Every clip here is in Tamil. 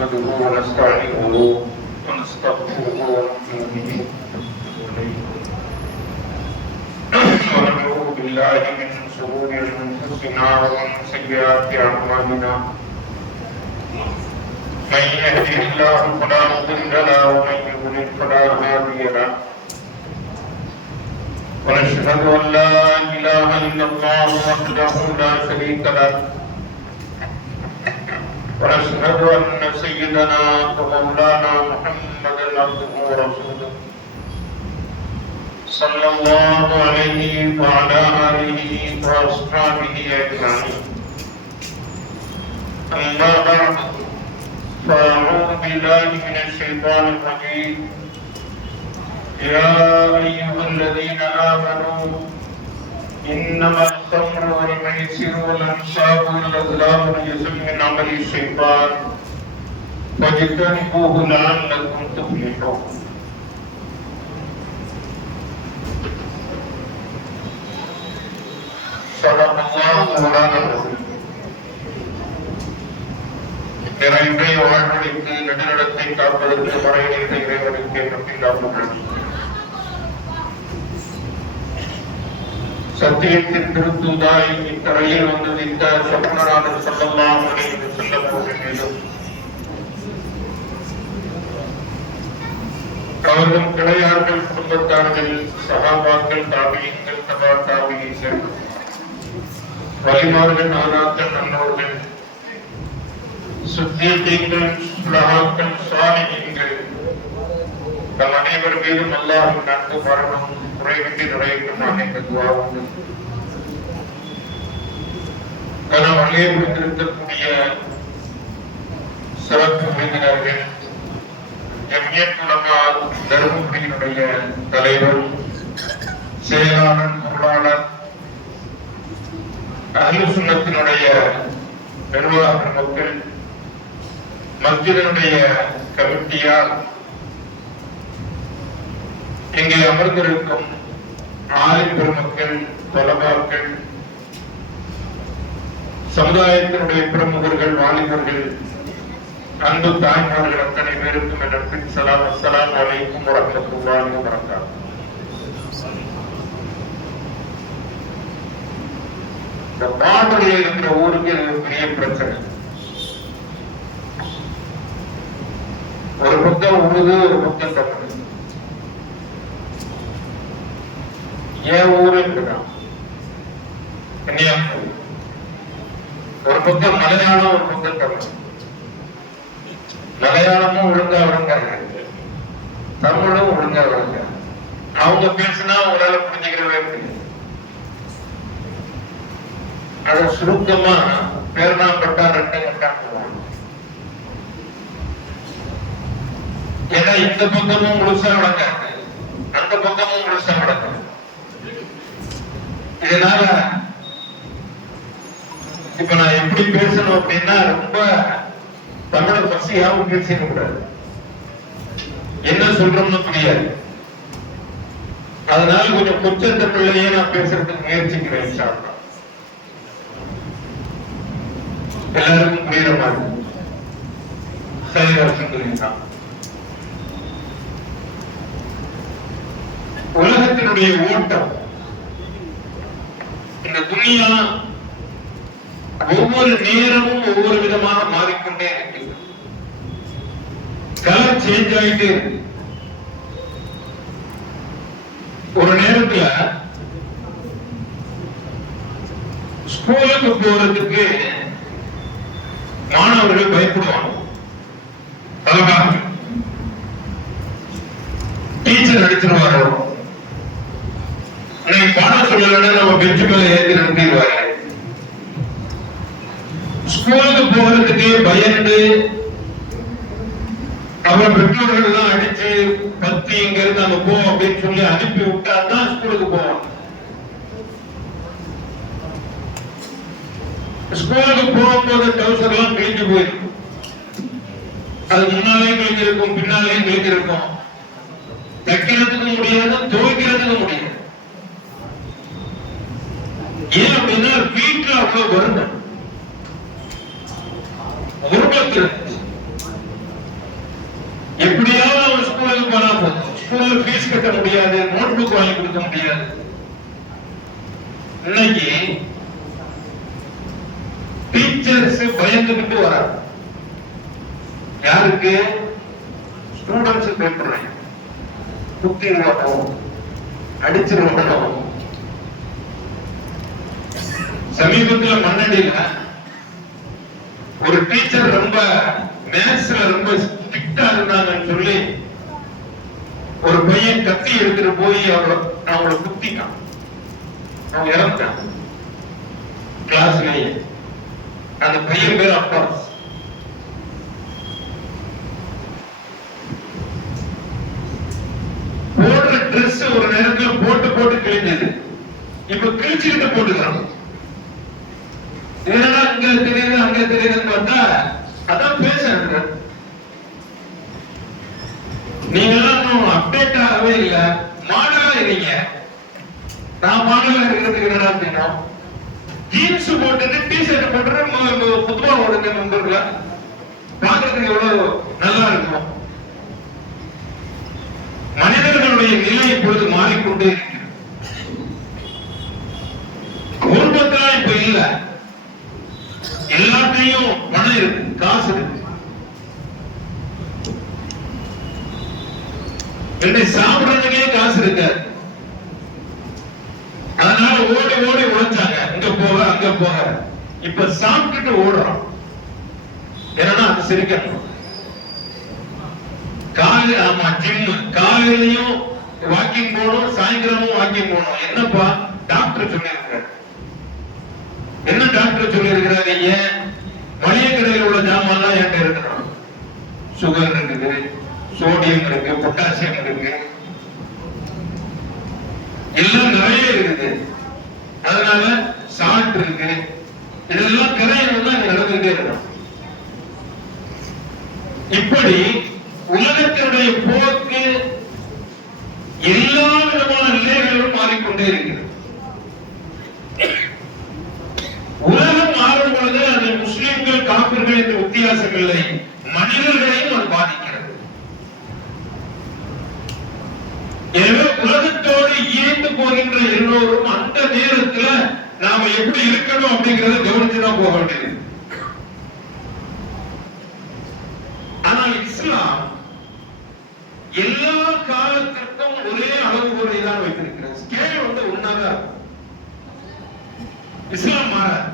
نحمده ونستعينه ونستغفره ونؤمن به ونعوذ بالله من شرور انفسنا ومن سيئات اعمالنا من يهده الله فلا مضل له ومن يضلل فلا هادي له ونشهد ان لا اله الا الله وحده لا شريك له ونشهد ان سيدنا ومولانا محمدا عبده ورسوله صلى الله عليه وعلى اله واصحابه اجمعين اما بعد فاعوذ بالله من الشيطان الرجيم يا ايها الذين امنوا انما الخمر والميسر والانصاب والازلام رجس من عمل الشيطان فاجتنبوه لعلكم تفلحون صدق الله مولانا العظيم நிறைவை வாழ்வழித்து நெடுநிலத்தை காப்பதற்கு மறைநிலை இறைவனுக்கு நம்பில்லாமல் சத்தியத்தின் திருத்தூதாய் இத்தரையில் வந்து நின்ற சப்புனரான ஸல்லல்லாஹு அலைஹி வஸல்லம் அவர்கள் அவர்களும் கிளையார்கள் குடும்பத்தார்கள் சஹாபாக்கள் தாபியீன்கள் தபா தாபியீன்கள் வலிமார்கள் நாதாக்கள் நல்லோர்கள் சுத்தீகங்கள் சுலஹாக்கள் சாலிஹீன்கள் நம் அனைவர் மீதும் அல்லாஹ்வின் அன்பு மரணம் குறைவின்றி நிறைவேற்றும் அனைத்து துஆவும் கனவழியே விடுத்திருக்கக்கூடிய சிறப்பு விருந்தினர்கள் ஜம்இய்யத் உலமா தர்மபுரியினுடைய தலைவர் செயலாளர் பொருளாளர் அஹ்லுஸ் சுன்னத்தினுடைய நிர்வாக மக்கள் மஸ்ஜிதினுடைய கமிட்டியார் இங்கே அமர்ந்திருக்கும் ஆலிம் பெருமக்கள் தொலபாக்கள் சமுதாயத்தினுடைய பிரமுகர்கள் வாலிபர்கள் அன்பு தாய்மார்கள் அத்தனை பேருக்கும் என் சலாம் அஸ்ஸலாமு அலைக்கும் வரஹ்மத்துல்லாஹி வபரகாத்துஹு. இந்த பாடலில் இருக்கிற ஊருக்கு பெரிய பிரச்சனை. ஒரு பக்கம் உருது, ஒரு பக்கம் தமிழ். ஏன் ஊரு இருக்குதான் கன்னியாகுமரி. ஒரு பக்கம் மலையாளம், ஒரு பக்கம் தமிழ். மலையாளமும் ஒழுங்கா விளங்காங்க, தமிழும் ஒழுங்கா விளங்க. அவங்க பேசினா உங்களால புரிஞ்சுக்கிறவே முடியாது. அதை சுருக்கமா பேர்னாம்பட்டா ரெண்டு கட்டா போவாங்க. ஏன்னா இந்த பக்கமும் முழுசா விளங்காது, அந்த பக்கமும் முழுசா விளங்காது. இதனால இப்ப நான் எப்படி பேசணும் அப்படின்னா ரொம்ப தமிழ பசியாவும் பேச கூடாது, என்ன சொல்றோம்னு புரியாது. அதனால கொஞ்சம் கொச்சத்த பிள்ளையே நான் பேசுறதுக்கு முயற்சிக்கிறேன். எல்லாருக்கும் புரியுற மாதிரி சரிதான். உலகத்தினுடைய ஓட்டம், இந்த துனியா ஒவ்வொரு நேரமும் ஒவ்வொரு விதமாக மாறிக்கொண்டே இருக்கு. கலர் சேஞ்ச் ஆகிட்டே இருக்கு. ஒரு நேரத்துல ஸ்கூலுக்கு போறதுக்கு மாணவர்கள் பயப்படுவாங்க. டீச்சர் அடிச்சிருவாரோ, பாடம் சொல்லலன்னா நம்ம பெஞ்சு மேல ஏற்றி நிறுத்திடுவாங்க. ஸ்கூலுக்கு போகிறதுக்கு பயந்து அப்புறம் பெற்றோர்கள் எல்லாம் அடிச்சு பத்தி இங்க இருந்து அங்க போ அப்படின்னு சொல்லி அனுப்பி விட்டா தான் ஸ்கூலுக்கு போவாங்க. ஸ்கூலுக்கு போகும்போது டவுசர் எல்லாம் கிழிஞ்சு போயிருக்கும். அது முன்னாலேயும் கிழிஞ்சிருக்கும், பின்னாலேயும் கிழிஞ்சிருக்கும். தைக்கிறதுக்கு முடியாது, துவைக்கிறதுக்கு முடியாது. ஏன் அப்படின்னா வீட்டுல அவ்வளவு வருடம் உருவத்தில் போனா போதும், ஸ்கூல்ல ஃபீஸ் கட்ட முடியாது, நோட் புக் வாங்கி கொடுக்க முடியாது. இன்னைக்கு டீச்சர்ஸ் பயந்துகிட்டு வராங்க. யாருக்கு? ஸ்டூடெண்ட்ஸ் பயப்படுறாங்க. குத்திடுவானோ, அடிச்சிருவானோ. சமீபத்தில் மண்ணடியில ஒரு டீச்சர் ரொம்ப மேத்ஸ்ல ரொம்ப ஸ்ட்ரிக்டா இருந்தாங்கன்னு சொல்லி ஒரு பையன் கத்தி எடுத்துட்டு போய் அவங்கள குத்திட்டான். அவன் இறந்துட்டான் கிளாஸ்லயே. அந்த பையன் பேர் அப்பாஸ். போடுற ட்ரெஸ் ஒரு நேரத்துல போட்டு போட்டு கிழிஞ்சது, இப்ப கிழிச்சுக்கிட்டு போட்டுக்கிறான். என்னடா இங்க தெரியுது அங்க தெரியுதுன்னு பார்த்தா அதான் பேசுறது. நீங்க எல்லாம் இன்னும் அப்டேட் ஆகவே இல்ல, மாடலா இருக்கீங்க. நான் மாடலா இருக்கிறதுக்கு என்னடா தெரியும்? ஜீன்ஸ் போட்டுட்டு டிஷர்ட் போட்டுட்டு புதுவா ஓடுங்க நண்பர்கள, பாக்குறதுக்கு எவ்வளவு நல்லா இருக்கும். மனிதர்களுடைய நிலை இப்பொழுது மாறிக்கொண்டே இருக்கு. குடும்பத்தான் இப்ப இல்ல, எல்லாத்தையும் பணம் இருக்கு, காசு இருக்கு. சாப்பிடுறதுக்கே காசு இருக்காது. அதனால ஓடி ஓடி உழைச்சாங்க, இங்க போக அங்க போக. இப்ப சாப்பிட்டுட்டு ஓடுறோம். ஏன்னா அது சிரிக்கணும். காலையில ஆமா ஜிம், காலையிலையும் வாக்கிங் போகணும், சாயந்தரமும் வாக்கிங் போகணும். என்னப்பா டாக்டர் சொல்லியிருக்கிறார். என்ன டாக்டர் சொல்லியிருக்கிறாரு? ஏன் மளிகை கடையில் உள்ள ஜாமான்லாம் என்கிட்ட இருக்கணும். சுகர் இருக்குது, சோடியம் இருக்கு, பொட்டாசியம் இருக்கு, எல்லாம் நிறைய இருக்குது. அதனால சால்ட் இருக்கு. இதெல்லாம் கரையணும் தான் நடந்துகிட்டே இருக்கணும். இப்படி உலகத்தினுடைய போக்கு எல்லா விதமான நிலைகளிலும் மாறிக்கொண்டே இருக்கிறது. உலகம் மாறும் பொழுது அது முஸ்லிம்கள் காப்பிர்கள் என்ற வித்தியாசம் இல்லை, மனிதர்களையும் அது பாதிக்கிறது. எனவே உலகத்தோடு இயந்து போகின்ற எல்லோரும் அந்த நேரத்தில் நாம எப்படி இருக்கணும் அப்படிங்கறத கவனிச்சுதான் போக வேண்டியது. ஆனால் இஸ்லாம் எல்லா காலத்திற்கும் ஒரே அளவுகோலை தான் வைத்திருக்கிறது. ஸ்கேல் வந்து ஒன்னாதான். இஸ்லாம் மாறாது,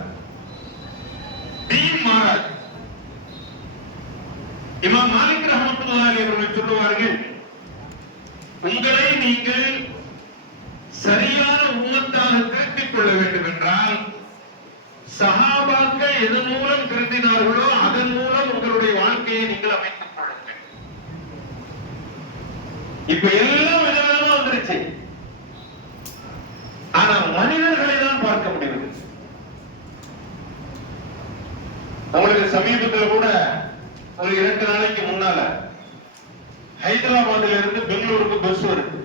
தீன் மாறாது. இமாம் மாலிக் ரஹ்மத்துல்லாஹி அலைஹி அவர்கள் சொல்லுவார்கள், உங்களை நீங்கள் சரியான உம்மத்தாக திருத்திக் கொள்ள வேண்டும் என்றால் சஹாபாக்கள் எதன் மூலம் திருத்தினார்களோ அதன் மூலம் உங்களுடைய வாழ்க்கையை நீங்கள் அமைத்துக் கொள்ளுங்கள். இப்ப எல்லாம் விதவிதமா வந்துருச்சு. ஆனா மனிதர்களை தான் பார்க்க முடியுது. உங்களுக்கு சமீபத்தில் கூட ஒரு 2 நாளைக்கு முன்னால ஹைதராபாத்ல இருந்து பெங்களூருக்கு பஸ் வருது.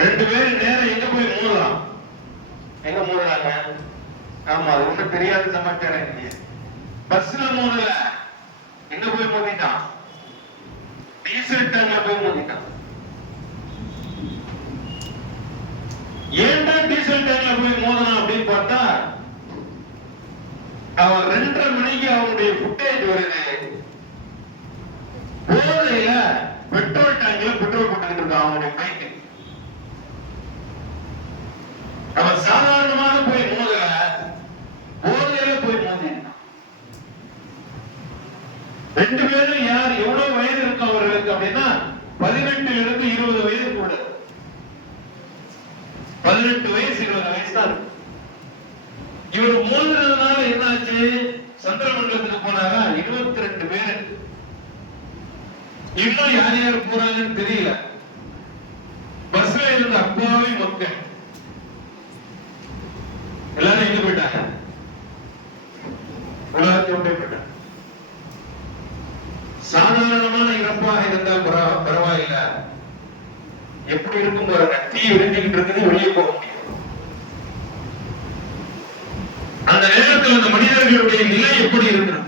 2 பேரும் நேரம் எங்க போய் மூடலாம்? எங்க மூடுறாங்க? ஆமா, அது ஒன்றும் தெரியாத சமாச்சாரம் இல்லையே. பஸ்ல மோதல, எங்க போய் மோதிட்டான்? டீசல் டேங்க்ல போய் மோதிட்டான். ஏன்டா டீசல் டேங்க்ல போய் மோதலாம் அப்படின்னு பார்த்தா, அவன் 2:30 மணிக்கு அவனுடைய ஃபுட்டேஜ் வருது. போதையில பெட்ரோல் டேங்க்ல பெட்ரோல் போட்டுக்கிட்டு இருக்கான் அவனுடைய பைக்கு. அவன் சாதாரணமாக போய் மோதல, போதையில போய் மோதிட்டான். 2 பேரும் யார், எவ்வளவு வயது இருக்கும் அவர்களுக்கு அப்படின்னா 18 இருந்து 20 வயது கூட. 18 வயசு 20 வயசு தான் இருக்கு. இவர் மோதினதுனால என்னாச்சு? சந்திரமண்டலத்துக்கு போனாரா 22 பேர். இன்னும் யார் யார் போறாங்கன்னு தெரியல. பஸ்ல இருந்த அப்பாவி மக்கள் எல்லாரும் எங்க போயிட்டாங்க? உலகத்தை விட்டே போயிட்டாங்க. சாதாரணமான இறப்பாக இருந்தால் பரவாயில்லை, எப்படி இருக்கும் பாருங்க. தீ எரிஞ்சுக்கிட்டு இருக்குது, வெளியே போக முடியும். அந்த நேரத்தில் அந்த மனிதர்களுடைய நிலை எப்படி இருக்கிறது?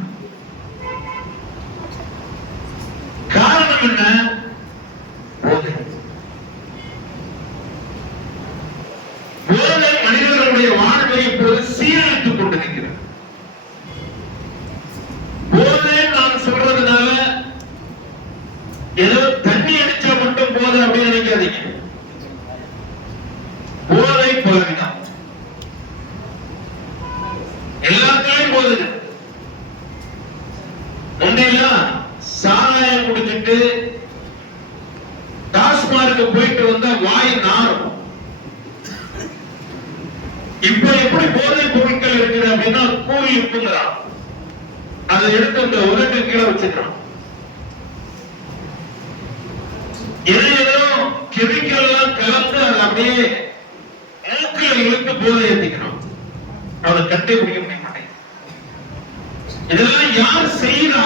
வாழ்வை இப்பொழுது சீரழித்துக் கொண்டிருக்கிறது. போதை நான் சொல்றதுனால ஏதோ தண்ணி அடிச்சா மட்டும் போதை அப்படின்னு நினைக்காதீங்க. போதை பலவிதம், எல்லாத்துலயும் போகுது. முந்தையெல்லாம் சாராயம் குடிச்சிட்டு டாஸ்மார்க்கு போயிட்டு வந்தா வாய் நாரும். இப்ப எப்படி போதை பொருட்கள் இருக்குது அப்படின்னா கூலி உப்புங்கிறான், அதை எடுத்து இந்த உலக கீழே வச்சுக்கிறான். ஏதோ கெமிக்கல் எல்லாம் கலந்து அதை அப்படியே மூக்கில இழுத்து போதை ஏற்றிக்கிறான். அவனை கட்டே பிடிக்க முடிய மாட்டேன். இதெல்லாம் யார் செய்யறா?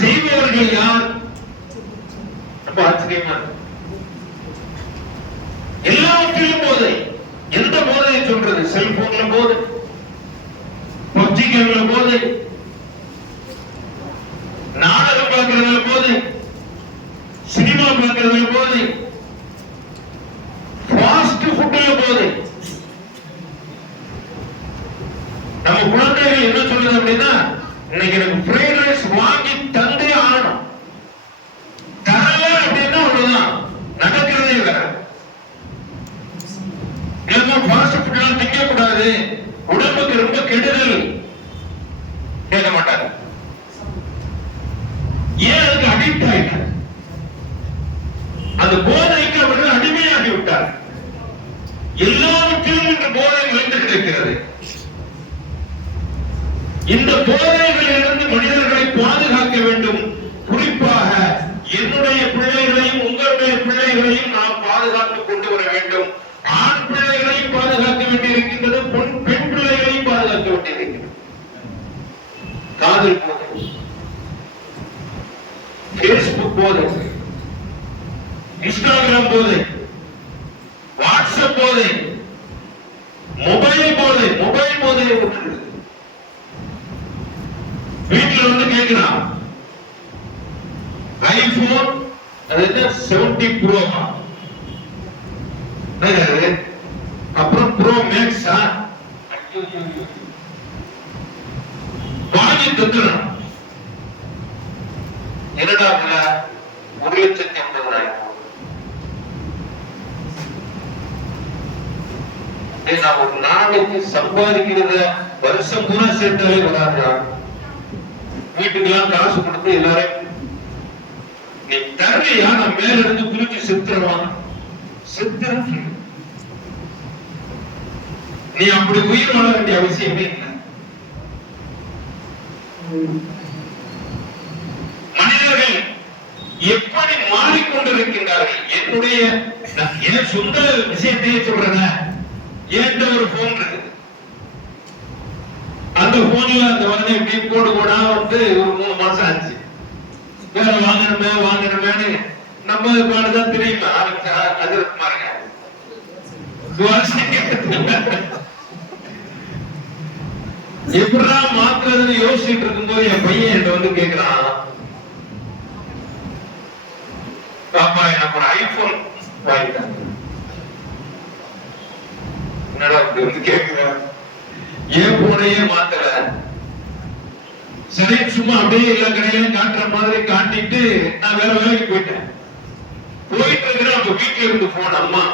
செய்பவர்கள் யார்? ரொம்ப ஆச்சரியமா இருக்கு. எல்லாவற்றிலும் போதை. எந்த போதையை சொல்றது? செல்போன்ல போதை, பப்ஜி கேம்ல போதை, நாடகம் பார்க்கறதுல போதை, சினிமா பார்க்கறதுல போதை, ஃபாஸ்ட் ஃபுட்ல போதை. நம்ம குழந்தைகள் என்ன சொல்லுது அப்படின்னா, இன்னைக்கு எனக்கு ஃப்ரைட் ரைஸ் வாங்கி தந்தே ஆகணும், தரல அப்படின்னா அவ்வளவுதான், நடக்கிறதே வேற. ஃபாஸ்ட் ஃபுட் எல்லாம் திங்க கூடாது, உடம்புக்கு ரொம்ப கெடுதல் கேட்க மாட்டாங்க. ஏன் அதுக்கு அடிக்ட் ஆயிட்டாங்க? அந்த போதைக்கு அவர்கள் அடிமையாகி விட்டார். எல்லாவற்றிலும் இந்த போதை விளைந்து கிடைக்கிறது. இந்த போதைகளிலிருந்து மனிதர்களை பாதுகாக்க வேண்டும். குறிப்பாக என்னுடைய பிள்ளைகளையும் உங்களுடைய பிள்ளைகளையும் நாம் பாதுகாத்துக் கொண்டு வர வேண்டும். ஆண் பிள்ளைகளையும் பாதுகாக்க வேண்டியிருக்கின்றது, பெண் பிள்ளைகளையும் பாதுகாக்க வேண்டியிருக்கிறது. காதல் போதை, பேஸ்புக் போதை, இன்ஸ்டாகிராம் போதை, வாட்ஸ்அப் போதை, மொபைல் போதை. மொபைல் போதையை விட்டுருது. வீட்டுல வந்து கேட்கிறான், ஐபோன் 70 ப்ரோ, அப்புறம் ப்ரோ மேக்ஸ் வாங்கி தந்துடும். என்னடா 1,80,000. நான் ஒரு நாளைக்கு சம்பாதிக்கிறத வருஷம் பூரா சேர்த்தாலே வராது. வீட்டுக்கெல்லாம் காசு கொடுத்து எல்லாரும் நீ தரலையா, நான் மேல இருந்து குளிச்சு செத்துருவான். செத்துற நீ அப்படி உயிர் வாழ வேண்டிய அவசியமே இல்லை. மனிதர்கள் எப்படி மாறிக்கொண்டிருக்கின்றார்கள். என்னுடைய என் சொந்த விஷயத்தையே சொல்றேன். என்கிட்ட ஒரு போன் இருக்கு. அந்த போன்ல அந்த உடனே இப்படி கோடு கோடா வந்து ஒரு 3 மாசம் ஆச்சு. வேற வாங்கணுமே நம்ம பாடுதான் தெரியுமா அது பாருங்க. எப்படா மாத்துறதுன்னு யோசிச்சுட்டு இருக்கும்போது என் பையன் என்கிட்ட வந்து கேட்கிறான், பாப்பா எனக்கு ஒரு ஐபோன் வாங்கிட்டாங்க. என்னடா அப்படி வந்து கேட்கிறேன், ஏன் போனையே மாத்தல. சரி சும்மா அப்படியே எல்லா கடையிலும் காட்டுற மாதிரி காட்டிட்டு நான் வேற வேலைக்கு போயிட்டேன். போயிட்டு இருக்கிறேன், அவங்க வீட்டுல இருந்து போன், அம்மா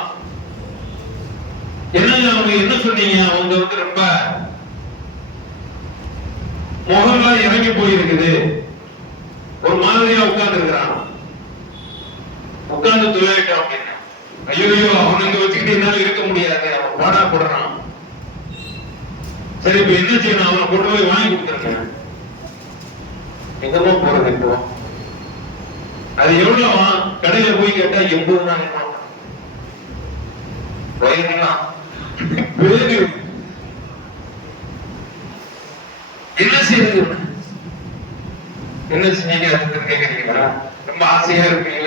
என்ன அவங்க என்ன சொன்னீங்க, அவங்க வந்து ரொம்ப முகம்லாம் இறங்கி போயிருக்குது, ஒரு மாதிரியா உட்கார்ந்து இருக்கிறான். உட்கார்ந்து துளையிட்டோம் அப்படின்னு. ஐயோ அவனுங்க வச்சுக்கிட்டு என்னால இருக்க முடியாது, அவன் பாடா போடுறான். சரி இப்ப என்ன செய்யணும், அவனை கொண்டு போய் வாங்கி கொடுத்துருங்க. எங்கம்மா போறது இப்போ? அது எவ்வளவா? கடையில போய் கேட்டா 80,000. வயிறுலாம் என்ன செய்யறது? என்ன செஞ்சீங்க கேக்குறீங்களா? ரொம்ப ஆசையா இருப்பீங்க.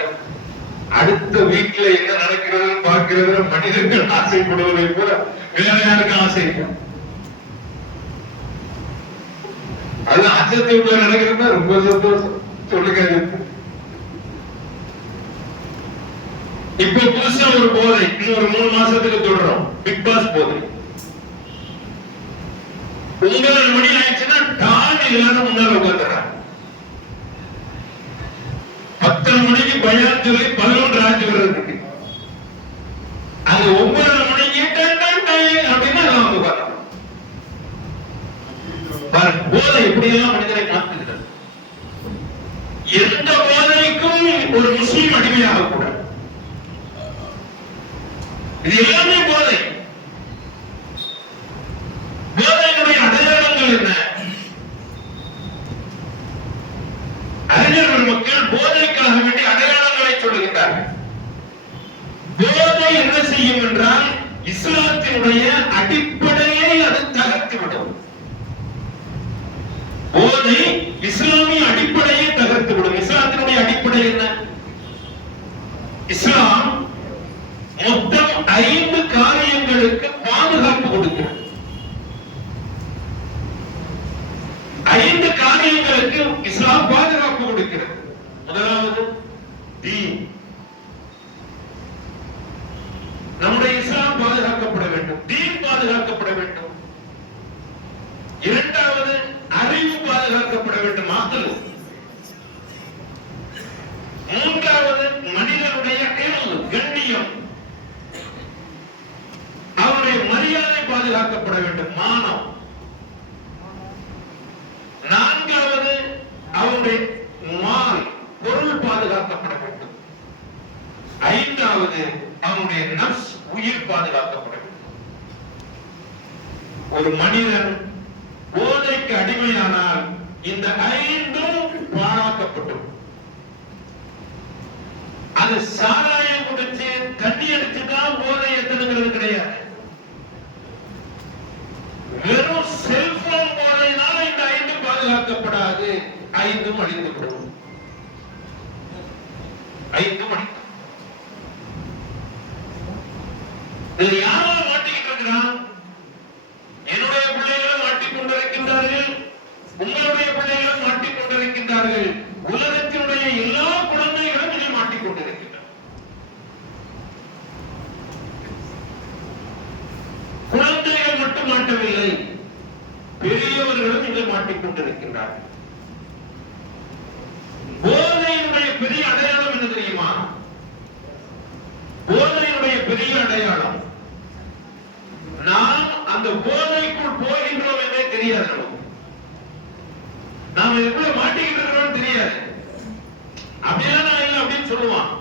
அடுத்த வீட்டுல என்ன நடக்கிறதுன்னு பார்க்கிறது மனிதர்கள் ஆசைப்படுவதை போல வேற யாருக்கும் ஆசை இல்லை. அது அச்சத்தை உள்ள நடக்கிறதா ரொம்ப சந்தோஷம். சொல்லுங்க. இப்ப புதுசா ஒரு போதை இன்னும் ஒரு 3 மாசத்துக்கு தொடரும், பிக் பாஸ் போதை. 9 மணி ஆயிடுச்சுன்னா டான் எல்லாரும் முன்னால உட்காந்துறாங்க. 10 மணிக்கு பயான் சொல்லி 11 ஆச்சு வர்றதுக்கு அது 9 மணிக்கு அப்படின்னா எல்லாம் வந்து உட்காந்து போதை எப்படியெல்லாம் மனிதரை மாற்றுகிறது. எந்த போதைக்கும் ஒரு முஸ்லீம் அடிமையாக கூடாது. இது எல்லாமே போதை. போதையினுடைய அடையாளங்கள் என்ன? அறிஞர்கள் மக்கள் போதைக்காக வேண்டிய அடையாளங்களை சொல்லுகின்றார்கள். போதை என்ன செய்யும் என்றால் இஸ்லாத்தினுடைய அடிப்படையை அது தகர்த்துவிடும். போதை இஸ்லாமிய அடிப்படையை தகர்த்துவிடும். இஸ்லாத்தினுடைய அடிப்படை என்ன? இஸ்லாம் மொத்தம் 5 காரியங்களுக்கு பாதுகாப்பு கொடுக்கிறது. 5 காரியங்களுக்கு இஸ்லாம் பாதுகாப்பு கொடுக்கிறது. முதலாவது தீன். நம்முடைய இஸ்லாம் பாதுகாக்கப்பட வேண்டும். தீன் பாதுகாக்கப்பட வேண்டும். இரண்டாவது அறிவு பாதுகாக்கப்பட வேண்டும். ஆற்றல். மூன்றாவது மனிதனுடைய கண்ணியம், அவருடைய மரியாதை பாதுகாக்கப்பட வேண்டும். மானம். நான்காவது அவருடைய மால் பொருள் பாதுகாக்கப்பட வேண்டும். ஐந்தாவது அவருடைய நப்ஸ் உயிர் பாதுகாக்கப்பட வேண்டும். ஒரு மனிதன் போதைக்கு அடிமையானால் இந்த 5ம் பாழாக்கப்படும். அது சாராயம் குடிச்சு தண்ணி அடிச்சுதான் போதை எத்தனுங்கிறது கிடையாது. வெறும் செல்போன் போதையினால இந்த 5 பாதுகாக்கப்படாது. 5ம் அழிந்துவிடும். 5ம் அழிந்து யாரோ மாட்டிக்கிட்டு இருக்கிறான். என்னுடைய பிள்ளைகளும் மாட்டிக்கொண்டிருக்கின்றார்கள். உங்களுடைய பிள்ளைகளும் மாட்டிக்கொண்டிருக்கின்றார்கள். உலகத்தினுடைய எல்லா குழந்தைகளும் இதில் மாட்டிக்கொண்டிருக்கின்றன. குழந்தைகள் மட்டும் மாட்டவில்லை, பெரியவர்களும் இதில் மாட்டிக்கொண்டிருக்கின்றார்கள். போதையினுடைய பெரிய அடையாளம் என்ன தெரியுமா? போதையினுடைய பெரிய அடையாளம் நாம் அந்த போதைக்குள் போகின்றோம் என்றே தெரியாது. நாம எவ்வளவு மாட்டிக்கிட்டு இருக்கிறோம் தெரியாது. அப்படியெல்லாம் நான் இல்லை அப்படின்னு சொல்லுவான்.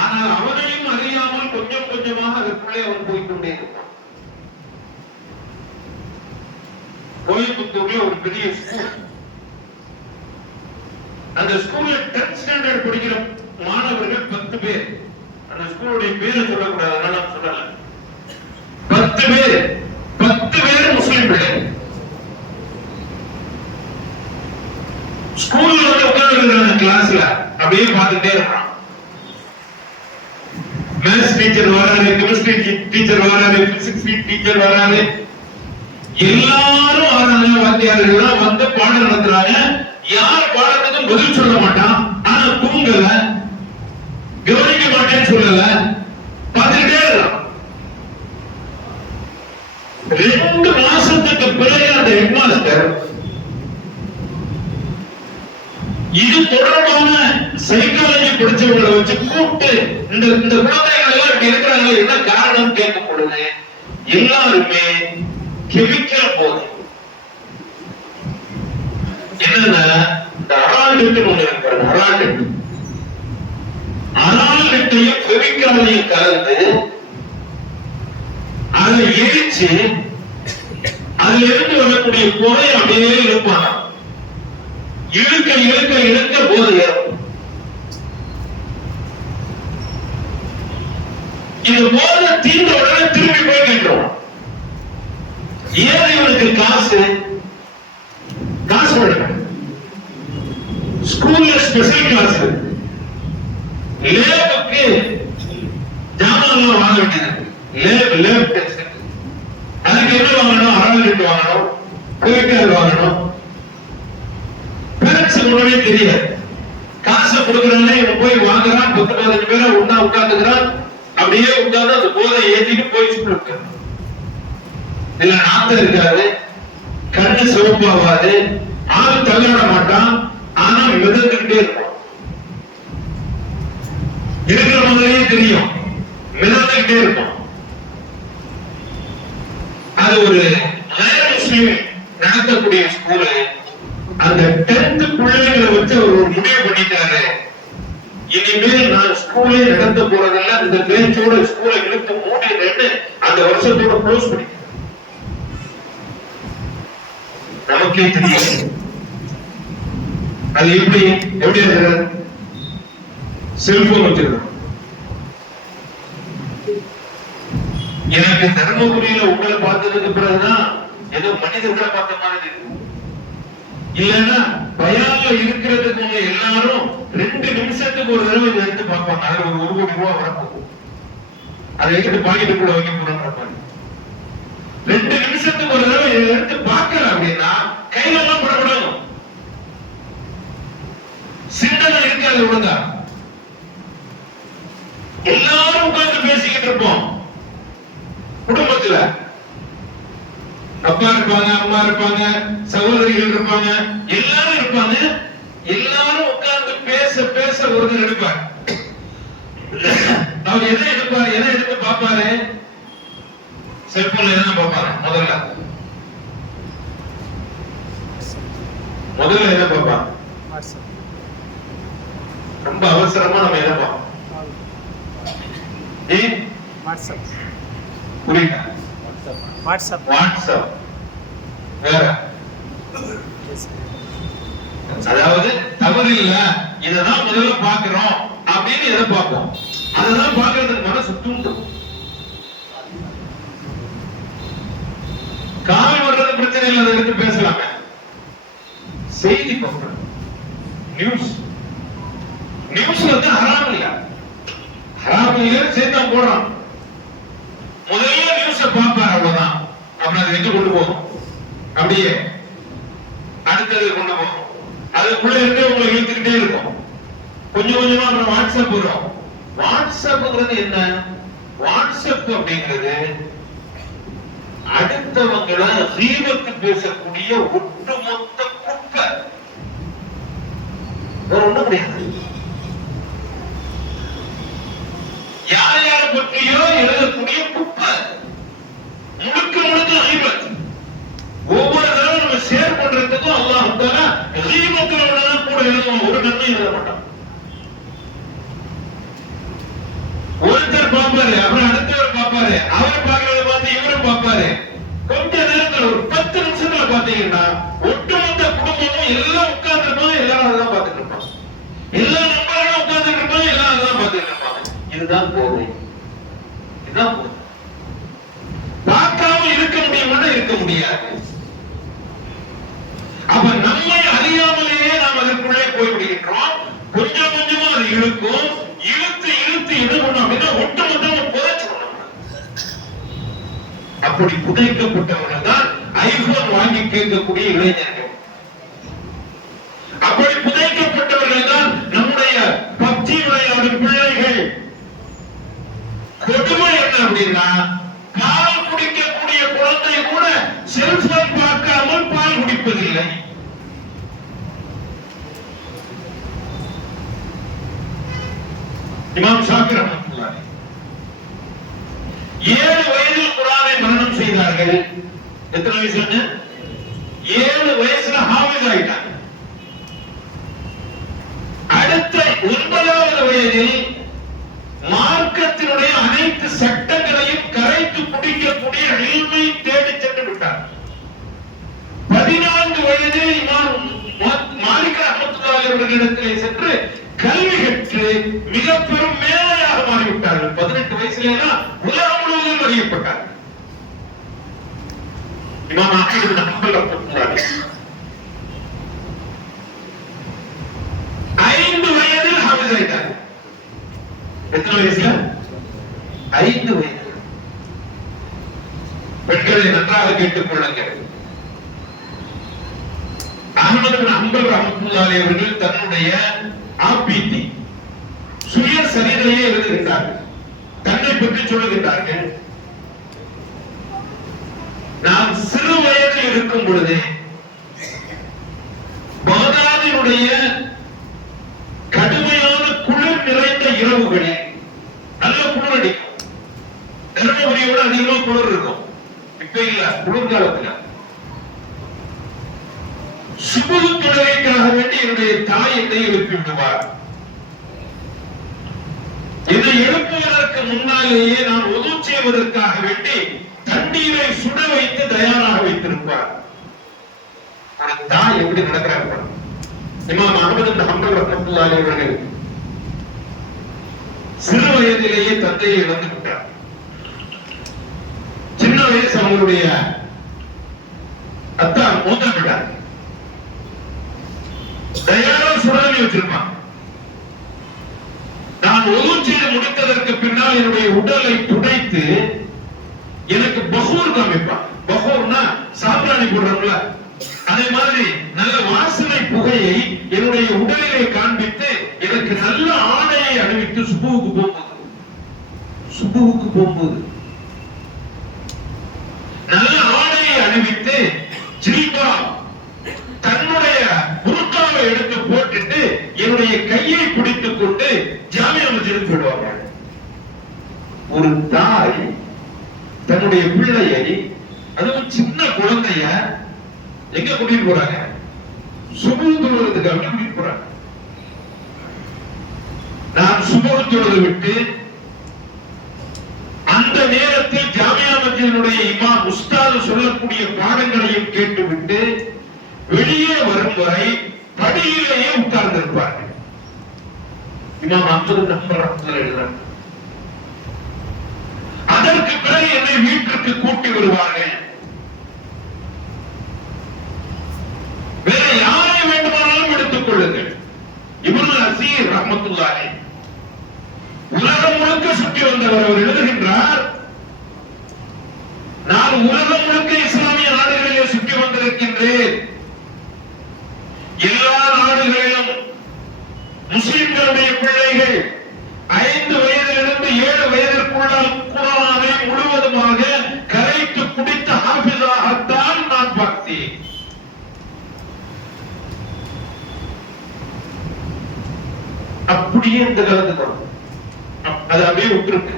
ஆனால் அவனையும் அறியாமல் கொஞ்சம் கொஞ்சமாக அதற்குள்ளே அவன் போய்கொண்டே இருப்பான். கோயம்புத்தூர்ல ஒரு பெரிய ஸ்கூல். அந்த ஸ்கூல்ல 10th ஸ்டாண்டர்ட் படிக்கிற மாணவர்கள் 10 பேர். அந்த ஸ்கூலுடைய பேரை சொல்லக்கூடாது, அதனால நான் சொல்லல. 10 பேர் முஸ்லிம் பிள்ளைகள். ஸ்கூல்ல வந்து உட்கார்ந்து கிளாஸ்ல அப்படியே பார்த்துட்டே இருக்கான். மேத்ஸ் டீச்சர் வராரு, கெமிஸ்ட்ரி டீச்சர் வராரு, பிசிக்ஸ் டீச்சர் வராரு. எல்லாரும் ஆறான வாத்தியார்கள் வந்து பாடம் நடத்துறாங்க. யார் பாடத்துக்கும் பதில் சொல்ல மாட்டான். ஆனா தூங்கல, கவனிக்க மாட்டேன்னு சொல்லல, பார்த்துக்கிட்டே இருக்கான். 2 மாசத்துக்கு பிறகு அந்த ஹெட்மாஸ்டர் இது தொடர்பான சைக்காலஜி படிச்சவங்களை வச்சு கூப்பிட்டு இந்த குழந்தைகள் எல்லாம் இப்படி இருக்கிறாங்க, என்ன காரணம் கேட்கும் பொழுது எல்லாருமே கெமிக்கல் போதை. என்னன்னா இந்த அரால்டெட் ஒண்ணு இருக்கிறது. அரால்டெட்டையும் கெமிக்கலையும் கலந்து அதை எரிச்சு அதுல இருந்து வரக்கூடிய புகை அப்படியே இருப்பாங்க. இழுக்க இழுக்க இழுக்க போதை ஏறும். இந்த போதை தீர்ந்த உடனே திரும்பி போய் கேட்கிறோம், ஏன் இவனுக்கு காசு வேணும். ஸ்கூல்ல ஸ்பெஷல் கிளாஸ், லேபுக்கு ஜாமான் வாங்க வேண்டியது. லேப் டெஸ்ட், அதுக்கு என்ன வாங்கணும்? அரால்டெட் வாங்கணும், கெமிக்கல் வாங்கணும். பேரண்ட்ஸ் முன்னாடியே தெரியாது. காசை கொடுக்கறானே இவன் போய் வாங்குறான். 10-15 பேரை ஒண்ணா உட்கார்ந்துக்கிறான். அப்படியே உட்கார்ந்து அந்த போதை ஏத்திட்டு போய் ஸ்கூலுக்கு. இல்ல நாத்தம் இருக்காது, கண்ணு சிவப்பாவாது, ஆள் தள்ளாட மாட்டான், ஆனா மிதந்துகிட்டே இருக்கும். இருக்கிற மாதிரியே தெரியும், மிதந்துகிட்டே இருக்கும். அது ஒரு முஸ்லீம் நடத்தக்கூடிய ஸ்கூலு. அந்த 10th பிள்ளைகளை வச்சு அவர் ஒரு முடிவு பண்ணிட்டாரு, இனிமேல் நான் ஸ்கூலே நடத்த போறதில்ல, இந்த பேச்சோட ஸ்கூலை இழுத்து மூடிடுறேன்னு அந்த வருஷத்தோட க்ளோஸ் பண்ணி. நமக்கே தெரியும் அது எப்படி எப்படி செல்போன் வச்சிருக்கோம். எனக்கு தர்மபுரியில உங்களை பார்த்ததுக்கு பிறகுதான் ஏதோ மனிதர்களை பார்த்த மாதிரி இருக்கு. இல்லன்னா பயான்ல இருக்கிறதுக்கு எல்லாரும் 2 நிமிஷத்துக்கு ஒரு தடவை இதை எடுத்து பார்ப்பாங்க. அதுல ஒரு 1 கோடி ரூபாய் வரப்போகும், அதை எடுத்து பாக்கெட்டுக்குள்ள வைக்க போறாங்க. 2 நிமிஷத்துக்கு ஒரு தடவை இதை எடுத்து பார்க்கல அப்படின்னா கையில எல்லாம் படப்படணும், சிந்தனை இருக்காது ஒழுங்கா. எல்லாரும் உட்கார்ந்து பேசிக்கிட்டு இருப்போம். குடும்பத்துல அப்பா இருப்பாங்க, அம்மா இருப்பாங்க, சகோதரிகள் இருப்பாங்க, எல்லாரும் இருப்பாங்க. எல்லாரும் உட்கார்ந்து பேச பேச ஒருத்தர் எடுப்பார். அவர் எதை எடுப்பார், எதை எடுத்து பார்ப்பாரு? செல்போன்ல என்ன பார்ப்பாரு? முதல்ல என்ன பார்ப்பான்? ரொம்ப அவசரமா நம்ம என்ன பார்ப்போம்? புரியுதா? வாட்ஸ்அப் வேற. அதாவது தவறு இல்ல, இததான் முதல்ல பாக்குறோம் அப்படின்னு எதை பார்ப்போம்? அததான் பாக்குறதுக்கு மனசு தூண்டும். கால் வர்றது பிரச்சனை இல்லை, அதை எடுத்து பேசலாமே. செய்தி பார்க்கணும், நியூஸ். நியூஸ் வந்து ஹராம் இல்ல, ஹராம் இல்லைன்னு சேர்த்தா போடுறான். முதல்ல நியூஸ பார்ப்பார், அவ்வளவுதான். அப்புறம் அதை எங்க கொண்டு போகும்? அப்படியே அடுத்தது கொண்டு போகும். அதுக்குள்ள இருந்து உங்களை இழுத்துக்கிட்டே இருக்கும். கொஞ்சம் கொஞ்சமா அப்புறம் வாட்ஸ்அப் வரும். வாட்ஸ்அப்ங்கிறது என்ன? வாட்ஸ்அப் அப்படிங்கிறது அடுத்தவங்களை ஜீவத்து பேசக்கூடிய ஒட்டுமொத்த குப்பை. வேற ஒண்ணும் கிடையாது. யார் யாரை பற்றியோ எழுதக்கூடிய குப்பை, முழுக்க முழுக்க ஜீவத். ஒவ்வொரு தடவை நம்ம ஷேர் பண்றதுக்கும் அல்லாஹ் தஆலா ஜீவத்தோட தான் கூட எழுதுவோம், ஒரு நன்மை எழுத மாட்டோம். ஒருத்தர் பார்ப்பாரு, அப்புறம் அடுத்தவர் பார்ப்பாரு, அவர் பார்க்கறத பார்த்து இவரும் பார்ப்பாரு. கொஞ்ச நேரத்துல ஒரு 10 நிமிஷத்துல பாத்தீங்கன்னா ஒட்டுமொத்த குடும்பமும் எல்லாம் உட்கார்ந்து இருப்பாங்க, எல்லாரும் அதான் பார்த்துட்டு இருப்பாங்க. எல்லா நண்பர்களும் உட்கார்ந்துட்டு இருப்பாங்க, எல்லாம் அதான் பார்த்துட்டு இருப்பாங்க. இதுதான் போதை, இதுதான் போதை. பார்க்காம இருக்க முடியுமா? இருக்க முடியாது. அப்ப நம்மை அறியாமலேயே நாம் அதற்குள்ளே போய்விடுகின்றோம். கொஞ்சம் கொஞ்சமா அது இழுக்கும், இழுத்து இழுத்து என்ன பண்ணும் அப்படின்னா ஒட்டுமொத்தமா புதைச்சிடும். அப்படி புதைக்கப்பட்டவர்கள் தான் ஐபோன் வாங்கி கேட்கக்கூடிய இளைஞர்கள். அப்படி புதைக்கப்பட்டவர்கள் தான் நம்முடைய பப்ஜி விளையாடும் பிள்ளைகள். கொடுமை என்ன அப்படின்னா, பால் குடிக்கக்கூடிய குழந்தை கூட செல்போன் பார்க்காமல் பால் குடிப்பதில்லை. இமாம் ஷாஃபி ரஹ்மத்துல்லாஹி 7 வயதில் குர்ஆனை மனனம் செய்தார்கள். எத்தனை வயசுல? 7 வயசுல ஹாஃபிஸ் ஆயிட்டாங்க. அடுத்த 9வது வயதில் மார்க்கத்தினுடைய அனைத்து சட்டங்களையும் கரைத்து குடிக்கக்கூடிய இல்மை தேடி சென்று விட்டார். 14 வயதில் இமாம் மாலிக் ரஹ்மத்துல்லாஹி அவர்களிடத்திலே சென்று கல்வி கற்று மிக பெரும் மேதையாக மாறிவிட்டார்கள். 18 வயசுல உலகம் முழுவதும் அறியப்பட்டார். இமாம் அஹ்மத் இப்னு ஹம்பல் ரஹ்மத்துல்லாஹி 5 வயதில் ஹாஃபிஸ் ஆயிட்டார். எத்தனை வயசுல? 5 வயது. பெண்களை நன்றாக கேட்டுக் கொள்ளுங்கள். அஹ்மத் இப்னு ஹம்பல் ரஹ்மத்துல்லாஹி அவர்கள் தன்னுடைய ஆபிதி சுயசரிதையை எழுதுகின்றார்கள். தன்னை பற்றி சொல்லுகின்றார்கள். நான் சிறு வயதில் இருக்கும் பொழுது பகதாதினுடைய கடுமையான குளிர் நிறைந்த இரவுகளில் நல்ல குளிர் அடிக்கும். தர்மபுரியோட அதிகமா குளிர் இருக்கும். இப்ப இல்ல, குளிர்காலத்துல சுபுகு தொழுகைக்காக வேண்டி என்னுடைய தாய் என்னை எழுப்பி விடுவார். இதை எழுப்புவதற்கு முன்னாலேயே நான் உது செய்வதற்காக வேண்டி தண்ணீரை சுட வைத்து தயாராக வைத்திருப்பார். தாய் எப்படி நடக்கிறாங்க? இமாம் அஹ்மது பின் ஹம்பல் ரஹ்மத்துல்லாஹி அவர்கள் சிறு வயதிலேயே தந்தையை இழந்து விட்டார். சின்ன வயசு அவங்களுடைய அத்தா மூத்த விட்டார். தயாரா சுடலை வச்சிருப்பான். நான் உது செய்து முடித்ததற்கு பின்னால் என்னுடைய உடலை துடைத்து எனக்கு பகூர் காமிப்பான். பகூர்னா சாம்பிராணி போடுறோம்ல, அதே மாதிரி நல்ல வாசனை புகையை என்னுடைய உடலிலே காண்பித்து எனக்கு நல்ல ஆடையை அணிவித்து சுபுவுக்கு போகும்போது நல்ல ஆடையை அணிவித்து ஜில்பா தன்னுடைய புர்காவை எடுத்து போட்டுட்டு என்னுடைய கையை பிடித்துக் கொண்டு ஜாமியா மஸ்ஜிதுக்கு போயிடுவாங்க. ஒரு தாய் தன்னுடைய பிள்ளையை, அதுவும் சின்ன குழந்தைய எங்க கூட்டிட்டு போறாங்க? சுபு தொழுவதற்காக கூட்டிட்டு போறாங்க. நான் சுபு தொழுது விட்டு அந்த நேரத்தில் ஜாமியா மஸ்ஜிதினுடைய இமாம் உஸ்தாது சொல்லக்கூடிய பாடங்களையும் கேட்டுவிட்டு வெளியே வரும் வரை படியிலேயே உட்கார்ந்திருப்பார்கள். இமாம் அஹ்மது பின் ஹம்பல் ரஹ்மத்துல்லாஹி எழுதுறாங்க. அதற்கு பிறகு என்னை வீட்டிற்கு கூட்டி வருவார்கள். வேற யாரை வேண்டுமானாலும் எடுத்துக் கொள்ளுங்கள். இப்னு அசீர் ரஹ்மத்துல்லாஹி உலகம் முழுக்க சுற்றி வந்தவர். அவர் எழுதுகின்றார், நான் உலகம் முழுக்க இஸ்லாமிய நாடுகளிலே சுற்றி வந்திருக்கின்றேன். எல்லா நாடுகளிலும் முஸ்லிம்களுடைய பிள்ளைகள் 5 வயதிலிருந்து 7 வயதிற்குள்ளால் குர்ஆனை முழுவதுமாக கரைத்து குடித்த ஹாஃபிஸாகத்தான் நான் பார்த்தேன். அப்படியே இந்த காலத்துக்கு அது அப்படியே விட்டுருக்கு.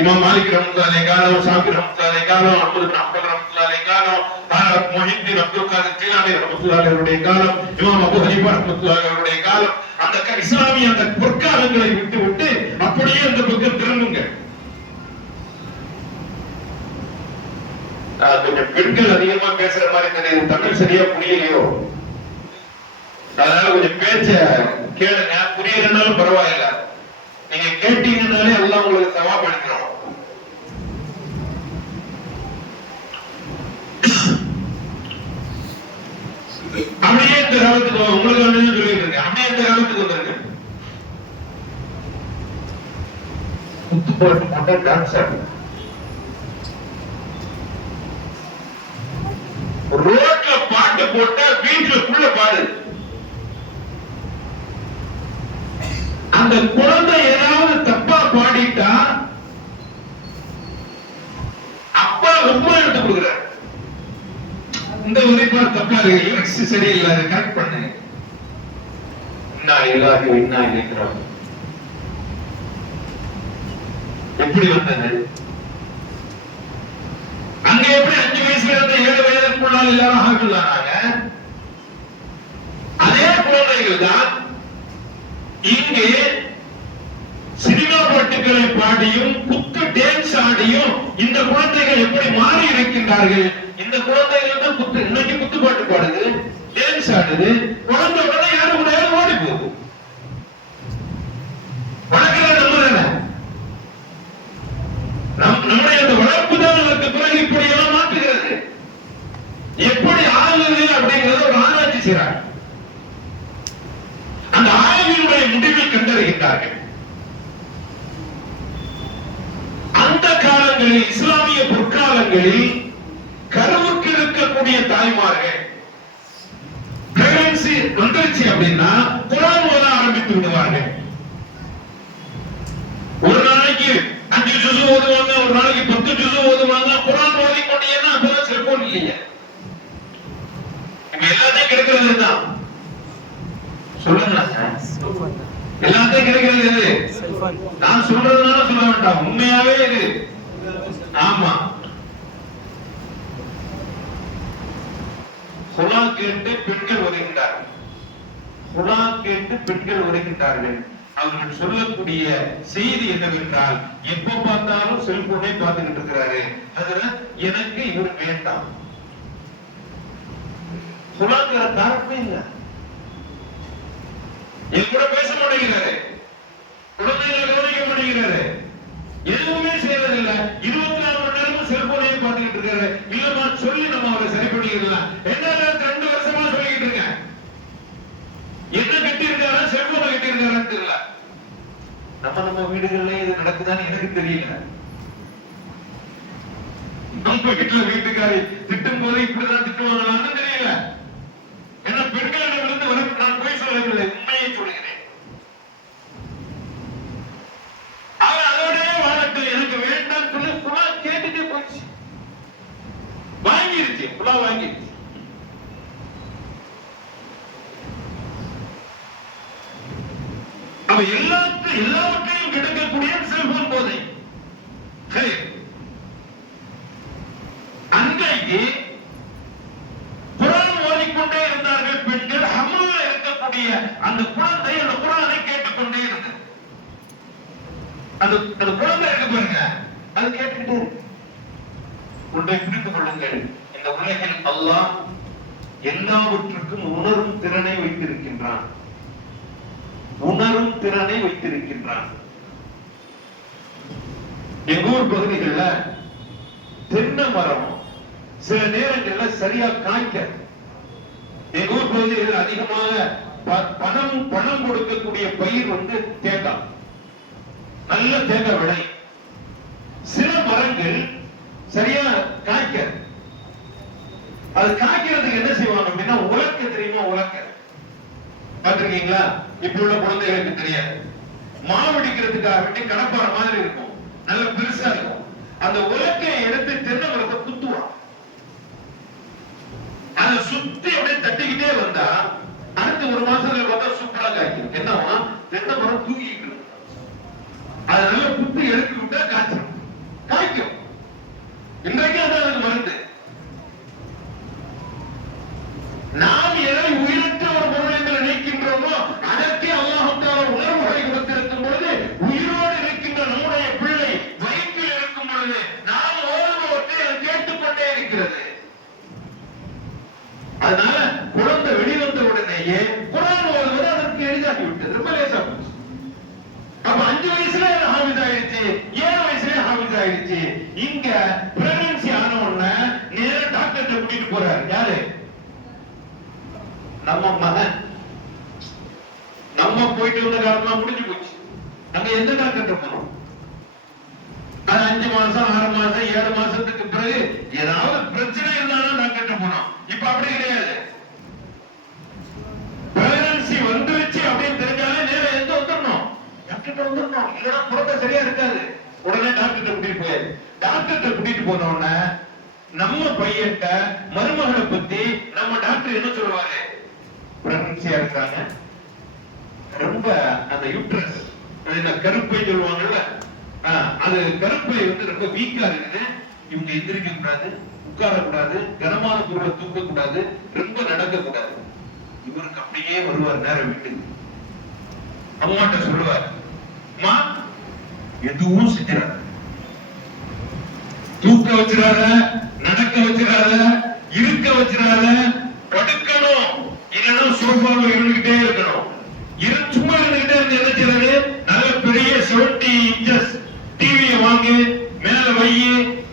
இமாம் மாலிக் ரஹ்மத்துல்லாஹி காலம், ஷாஃபி ரஹ்மத்துல்லாஹி காலம், அஹ்மது பின் ஹம்பல் ரஹ்மத்துல்லாஹி காலம், முஹித்தீன் அப்துல் காதிர் ஜீலானி ரஹ்மத்துல்லாஹி அவருடைய காலம், இமாம் அபூ ஹனீஃபா ரஹ்மத்துல்லாஹி அவருடைய காலம், அந்த இஸ்லாமிய அந்த பொற்காலங்களை விட்டு அப்படியே அந்த பக்கம் திரும்புங்க. கொஞ்சம் பெண்கள் அதிகமா பேசுற மாதிரி தெரியுது. தமிழ் சரியா புரியலையோ? அதனால கொஞ்சம் பேச்ச கேளுங்க. புரியலனாலும் பரவாயில்ல, நீங்க கேட்டீங்கன்னாலே எல்லாம் உங்களுக்கு சவாப் எடுக்கிறோம். அப்படியே இந்த காலத்துக்கு உங்களுக்கு சொல்லிட்டு இருக்கேன். அப்படியே இந்த காலத்துக்கு வந்துருங்க. குத்துப்பாட்டு போட்ட டான்ஸ் ரோட்ல பாட்டு போட்ட வீட்டுக்குள்ள பாடு. அந்த குழந்தை ஏதாவது தப்பா பாடிட்டா அப்பா ரொம்ப எடுத்து கொடுக்குறாரு. இந்த உரைப்பா தப்பா இருக்கு, லிரிக்ஸ் சரியில்லை, அதை கரெக்ட் பண்ணு. இன்னா இல்லாஹி வ இன்னா இலைஹி ராஜிஊன். எப்படி வந்தது? அங்க எப்படி 5 வயசுல இருந்து 7 வயதுக்குள்ளால் எல்லாரும் ஆகிள்ளாங்க. அதே குழந்தைகள் தான் இங்கே சினிமா பாட்டுகளை பாடியும் குத்து டான்ஸ் ஆடியும் இந்த குழந்தைகள் எப்படி மாறி இருக்கின்றார்கள். இந்த குழந்தைகள் தான் குத்து, இன்னைக்கு குத்து பாட்டு பாடுது, டான்ஸ் ஆடுது. குழந்தை உடனே யாரும் கூட ஓடி போகுது. வளர்க்கிறது நம்ம தானே, நம்முடைய அந்த வளர்ப்பு தான் அதற்கு பிறகு இப்படி எல்லாம் மாற்றுகிறது. எப்படி ஆகுது அப்படிங்கறத ஒரு ஆராய்ச்சி செய்றாங்க. அந்த ஆய்வினுடைய முடிவை கண்டறிகின்றார்கள். அந்த காலங்களில், இஸ்லாமிய பொற்காலங்களில் கருவுக்கு இருக்கக்கூடிய தாய்மார்கள் பிரெக்னன்சி வந்துருச்சு அப்படின்னா குர்ஆன் ஓத ஆரம்பித்து விடுவார்கள். ஒரு நாளைக்கு 5 ஜுஸ் ஓதுவாங்க, ஒரு நாளைக்கு 10 ஜுஸ் ஓதுவாங்க. குர்ஆன் ஓதிக்கொண்டீங்கன்னா அப்பதான் செல்போன் இல்லையா, சொல்லுங்க. எல்லாத்தையும் கிடைக்கிறது எது? நான் சொல்றதுனால சொல்ல வேண்டாம், உண்மையாவே இது. ஆமா, குலா கேட்டு பெண்கள் வருகின்றார்கள். குலா கேட்டு பெண்கள் வருகின்றார்கள். அவர்கள் சொல்லக்கூடிய செய்தி என்னவென்றால், எப்ப பார்த்தாலும் செல்போனே பார்த்துக்கிட்டு இருக்கிறாரு, அதுல எனக்கு இவர் வேண்டாம். குலாங்கிற காரணமே இல்ல, என் கூட பேச மாட்டேங்கிறாரு, குழந்தைகளை கவனிக்க மாட்டேங்கிறாரு, எதுவுமே செய்யறதில்லை, 24 மணி நேரமும் செல்போனையே பார்த்துக்கிட்டு இருக்காரு. இல்லமா சொல்லி நம்ம அவரை சரி பண்ணிக்கலாம். என்ன 2 வருஷமா சொல்லிக்கிட்டு இருக்கேன், என்ன கட்டி இருக்காரா, செல்போனை கட்டி இருக்காரான்னு தெரியல. நம்ம வீடுகள்ல இது நடக்குதான்னு எனக்கு தெரியல. நம்ம வீட்டுல வீட்டுக்காரி திட்டும் போது இப்படிதான் திட்டுவாங்களான்னு தெரியல. ஏன்னா பெண்களிடமிருந்து வர நான் போய் சொல்லவில்லை, உண்மையை சொல்கிறேன். அதோடய வாழட்டும், எனக்கு வேண்டாம் சொல்லி புலா கேட்டுட்டே போச்சு, வாங்கிருச்சு, புலா வாங்கிருச்சு. அவ எல்லாவற்றையும் கிடைக்கக்கூடிய செல்போன் போதை. அன்றைக்கு குரான் ஓதிக்கொண்டே இருந்தார்கள் பெண்கள். ஹம்முல இருக்கக்கூடிய அந்த குழந்தை அந்த குரானை கேட்டுக்கொண்டே இருந்தது. அந்த குழந்தை இருக்கு பாருங்க, அது கேட்டுக்கிட்டு ஒன்றை புரிந்து கொள்ளுங்கள், இந்த உலகில் அல்லாஹ் எல்லாவற்றுக்கும் உணரும் திறனை வைத்திருக்கின்றான். உணரும் திறனை வைத்திருக்கின்றான். எங்க ஊர் பகுதிகளில் தென்னை மரம் சில நேரங்கள்ல சரியா காய்க்க. எங்க ஊர் பகுதிகளில் அதிகமாக பணம் கொடுக்கக்கூடிய பயிர் தேங்காய், நல்ல தேங்காய் விளை. சில மரங்கள் சரியா காய்க்க. அது காய்க்கிறதுக்கு என்ன செய்வாங்க அப்படின்னா, உலக்க தெரியுமா? உலக்க பார்த்திருக்கீங்களா? இப்ப உள்ள குழந்தைகளுக்கு தெரியாது. மாவடிக்கிறதுக்காக வேண்டி கடப்பாற மாதிரி இருக்கும், நல்ல பெருசா இருக்கும். அந்த உலக்கையை எடுத்து தென்னை மரத்தை குத்துவான். அதை சுத்தி அப்படியே தட்டிக்கிட்டே வந்தா அடுத்த 1 மாசத்துல பார்த்தா சூப்பரா காய்க்கும். என்னவா? தென்னை மரம் தூக்கிட்டு இருக்கும். அதை நல்லா குத்தி எடுத்து விட்டா காய்க்கும். இன்றைக்கு அதான் மருந்து. நாம் எதை உயிரற்ற ஒரு பொருள் என்று நினைக்கின்றோமோ அதற்கே அல்லாஹ் உணர்வுகளை கொடுத்திருக்கும் பொழுது, உயிரோடு இருக்கின்ற நம்முடைய பிள்ளை வயிற்றில் இருக்கும் பொழுது நாம் ஓடுபவற்றை அது கேட்டுக்கொண்டே இருக்கிறது. அதனால குழந்தை வெளிவந்த உடனேயே குரான் ஓதுவது அதற்கு எளிதாகி விட்டது, ரொம்ப லேசா போச்சு. அப்ப 5 வயசுல ஹாஃபிஸ் ஆயிடுச்சு, 7 வயசுல ஹாஃபிஸ் ஆயிடுச்சு. இங்க பிரெக்னன்சி ஆன உடனே நேரா டாக்டர் கூட்டிட்டு போறாரு. யாரு? நம்ம மகன். நம்ம போயிட்டு வந்த காரணமா முடிஞ்சு போச்சு. அங்க எந்த டாக்டர் போனோம்? அது 5 மாசம் 6 மாசம் 7 மாசத்துக்கு பிறகு ஏதாவது பிரச்சனை இருந்தாலும் டாக்டர் போனோம். இப்ப அப்படி கிடையாது. பிரெக்னன்சி வந்துருச்சு அப்படின்னு தெரிஞ்சாலே நேரம் எங்க வந்துடணும்? டாக்டர் வந்துடணும். இல்லைன்னா குழந்தை சரியா இருக்காது. உடனே டாக்டர் கூட்டிட்டு போயாரு. டாக்டர் கூட்டிட்டு போன உடனே நம்ம பையன்கிட்ட மருமகளை பத்தி நம்ம டாக்டர் என்ன சொல்லுவாரு? பிரெக்னன்சியா இருக்காங்க, ரொம்ப அந்த யூட்ரஸ் கருப்பை சொல்லுவாங்கல்ல, அது கருப்பை ரொம்ப வீக்கா இருக்குது. இவங்க எந்திரிக்க கூடாது, உட்கார கூடாது, கனமான பொருளை தூக்க கூடாது, ரொம்ப நடக்க கூடாது. இவருக்கு அப்படியே வருவார் நேரம் வீட்டுக்கு. அம்மாட்ட சொல்லுவார், அம்மா எதுவும் செஞ்சிடாத, தூக்க வச்சிடாத, நடக்க வச்சிடாத, இருக்க வச்சிடாத, படுக்கணும், இல்லைன்னா சோஃபாவை இருந்துகிட்டே இருக்கணும். சும்மா இருந்துகிட்டே இருந்து என்ன செய்யறது? நல்ல பெரிய 70 inches டிவியை வாங்கி மேல வை,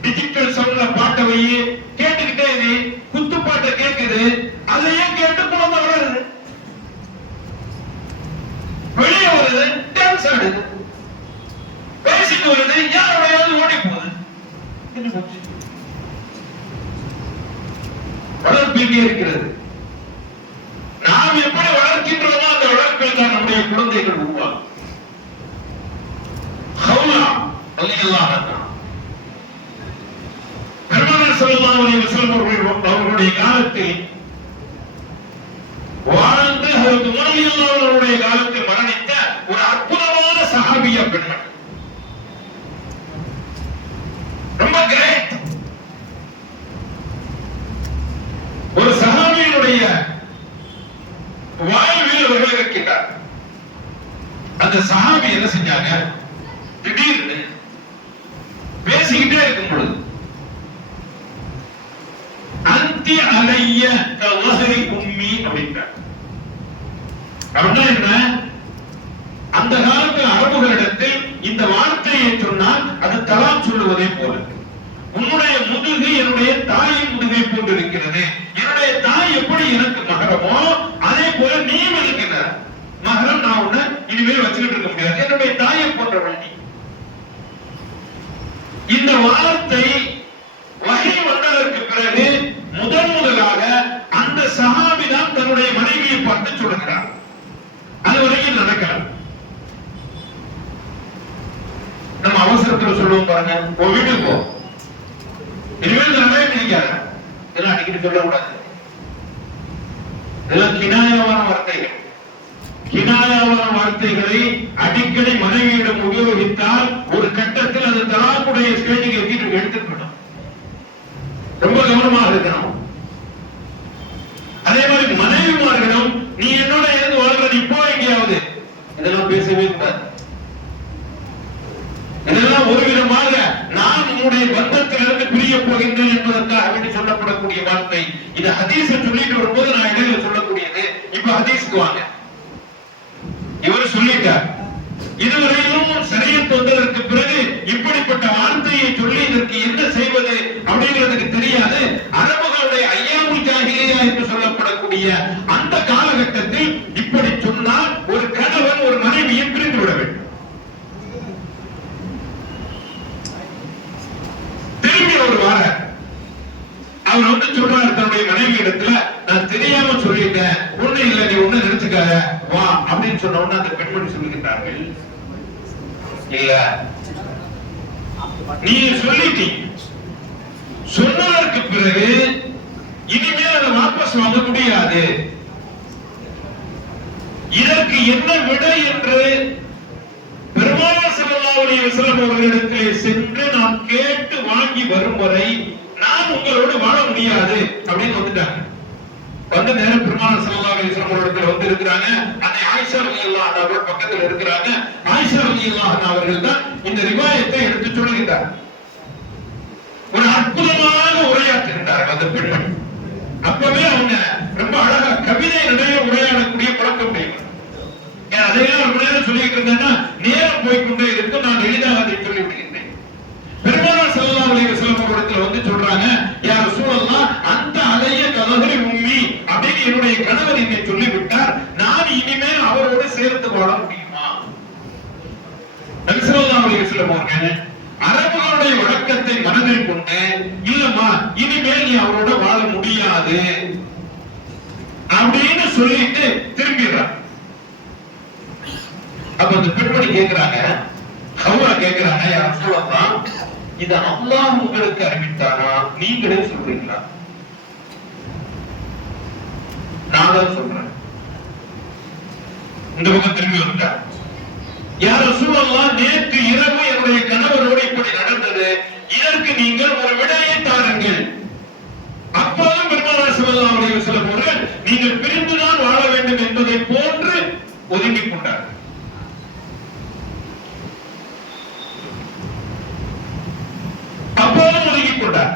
டிஜிட்டல் சவுண்ட்ல பாட்டை வை, கேட்டுக்கிட்டே இரு. குத்து பாட்டை கேட்குது, அதையே கேட்டு குழந்தை வளருது, வெளியே வருது, டான்ஸ் ஆடுது, பேசிட்டு வருது, யாரோடையாவது ஓடி போகுது. வளர்ப்பு இங்கே இருக்கிறது. நாம் எப்படி வளர்க்கின்றோமோ அந்த வளர்ப்பில் தான் நம்முடைய குழந்தைகள் உருவாகும். பெருமானார் ஸல்லல்லாஹு அலைஹி வஸல்லம் அவர்களுடைய காலத்தில் வாழ்ந்து அதற்கு உமரலியல்லாஹுடைய காலத்தில் மரணித்த ஒரு அற்புதமான சஹாபியா பெண்மணி, ரொம்ப கிரேட். ஒரு சஹாபியினுடைய வாழ்வில் அவர்கள் இருக்கின்றார். அந்த சஹாபி என்ன செஞ்சாங்க, திடீர்னு பேசிக்கிட்டே இருக்கும் பொழுது அந்தி அலைய கவஹரி உம்மி அப்படின்றார். அப்படின்னா என்ன, அந்த காலத்தில் அரபுகளிடத்தில் இந்த வார்த்தையை சொன்னால் அது தலாக் சொல்லுவதை போல, உன்னுடைய முதுகு என்னுடைய தாயின் முதுகை போன்று இருக்கிறது, என்னுடைய தாய் எப்படி எனக்கு மகரமோ அதே போல நீ இருக்கிற மகரம், நான் உன்னை இனிமேல் வச்சுக்கிட்டு இருக்க முடியாது, என்னுடைய தாயை போன்றவள் நீ. இந்த வார்த்தை வகை வந்ததற்கு பிறகு முதலாக அந்த சஹாபி தான் தன்னுடைய மனைவியை பார்த்து சொல்லுகிறார். அது வரைக்கும் நடக்கலாம். நம்ம அவசரத்துல சொல்லுவோம் பாருங்க, உன் வீட்டுக்கு போ, இனிமேல் நிறைய நினைக்காத, இதெல்லாம் அடிக்கடி சொல்லக்கூடாது. இதெல்லாம் கினாயமான வார்த்தைகள். கினாயமான வார்த்தைகளை அடிக்கடி மனைவியிடம் உபயோகித்தால் ஒரு கட்டத்தில் அது தலாக்குடைய ஸ்டேஜுக்கு எடுத்துக்கணும். ரொம்ப கவனமாக இருக்கணும். அதே மாதிரி மனைவிமார்களும் நீ என்னோட இருந்து வாழ்ற, நீ போ எங்கேயாவது, இதெல்லாம் பேசவே கூடாது. இதெல்லாம் ஒரு விதமாக நான் உன்னுடைய பந்தத்திலிருந்து பிரிய போகின்றேன் என்பதற்காக வேண்டி சொல்லப்படக்கூடிய வார்த்தை. இது ஹதீஸை சொல்லிட்டு வரும்போது நான் இடையில சொல்லக்கூடியது. இப்ப ஹதீஸ்க்கு வாங்க. இவர் சொல்லிட்டார், இதுவரையிலும் ஷரியத் வந்ததற்கு பிறகு இப்படிப்பட்ட வார்த்தையை சொல்லி இதற்கு என்ன செய்வது அப்படிங்கிறதுக்கு தெரியாது. அரபுகளுடைய ஐயாமுல் ஜாஹிலியா என்று சொல்லப்படக்கூடிய அந்த காலகட்டத்தில் இப்படி சொன்னால் ஒரு கணவன் ஒரு மனைவியை பிரிந்து விட வேண்டும். திரும்பி ஒரு வார அவர் வந்து சொல்றாரு தன்னுடைய மனைவி இடத்துல, நான் தெரியாம சொல்லிட்டேன், ஒண்ணு இல்ல, நீ ஒண்ணு நினைச்சுக்காத வா அப்படின்னு சொன்ன உடனே அந்த பெண்மணி சொல்லுகின்றார்கள், இல்ல நீ சொல்லிட்டீ, சொன்னதற்கு பிறகு இனிமேல் அதை வாபஸ் வாங்க முடியாது. இதற்கு என்ன விடை என்று பெருமானார் ஸல்லல்லாஹு அலைஹி வஸல்லம் அவர்களிடத்திலே சென்று நான் கேட்டு வாங்கி வரும் வரை நான் உங்களோடு வாழ முடியாது அப்படின்னு வந்துட்டாங்க. வந்த நேரம் பெருமானார் ஸல்லல்லாஹு அலைஹி வஸல்லம் அவர்களிடத்தில் வந்து இருக்கிறாங்க. அந்த ஆயிஷா ரலியல்லாஹு அன்ஹா அவர்கள் பக்கத்தில் இருக்கிறாங்க. ஆயிஷா ரலியல்லாஹு அன்ஹா அவர்கள் தான் இந்த ரிவாயத்தை எடுத்து சொல்லுகிறார். ஒரு அற்புதமான உரையாற்றுகின்றார்கள் அந்த பெண்மணி. அப்பவே அவங்க ரொம்ப அழகா கவிதை நடைய உரையாடக்கூடிய பழக்கம் உடையவர். அதையெல்லாம் ரொம்ப நேரம் சொல்லிட்டு இருந்தேன்னா நேரம் போய்கொண்டே இருக்கும், நான் எளிதாக அதை சொல்லி விடுகின்றேன். பெருமானார் ஸல்லல்லாஹு அலைஹி வஸல்லம் அவர்களிடத்தில் வந்து சொல்றாங்க, யா ரசூலல்லாஹ் அந்த அலைய கலஹரி உம்மி அப்படின்னு என்னுடைய கணவர் என்னை சொல்லிவிட்டார், நான் இனிமேல் அவரோடு சேர்த்து வாழ முடியுமா? நபி ஸல்லல்லாஹு அலைஹி வஸல்லம் அவர்கள் அரபுகளுடைய வழக்கத்தை மனதில் கொண்டு, இல்லம்மா இனிமேல் நீ அவரோட வாழ முடியாது அப்படின்னு சொல்லிட்டு திரும்பிடுறார். அப்ப அந்த பெண்மணி கேட்கிறாங்க, ஹவ்வா கேட்கிறாங்க, யா ரசூலல்லாஹ் இது அல்லாஹ் உங்களுக்கு அறிவித்தானா, நீங்களே சொல்றீங்களா? நான் தான் சொல்றேன். இந்த பக்கம் திரும்பி வந்துட்டார். யா ரசூலல்லாஹ் நேற்று இரவு என்னுடைய கணவரோடு இப்படி நடந்தது, இதற்கு நீங்கள் ஒரு விடையை தாருங்கள். அப்போதும் பெருமானார் ஸல்லல்லாஹு அலைஹி வஸல்லம் அவர்கள் நீங்கள் பிரிந்துதான் வாழ வேண்டும் என்பதை போன்று ஒதுங்கிக் கொண்டார். அப்போதும் ஒதுங்கிக் கொண்டார்.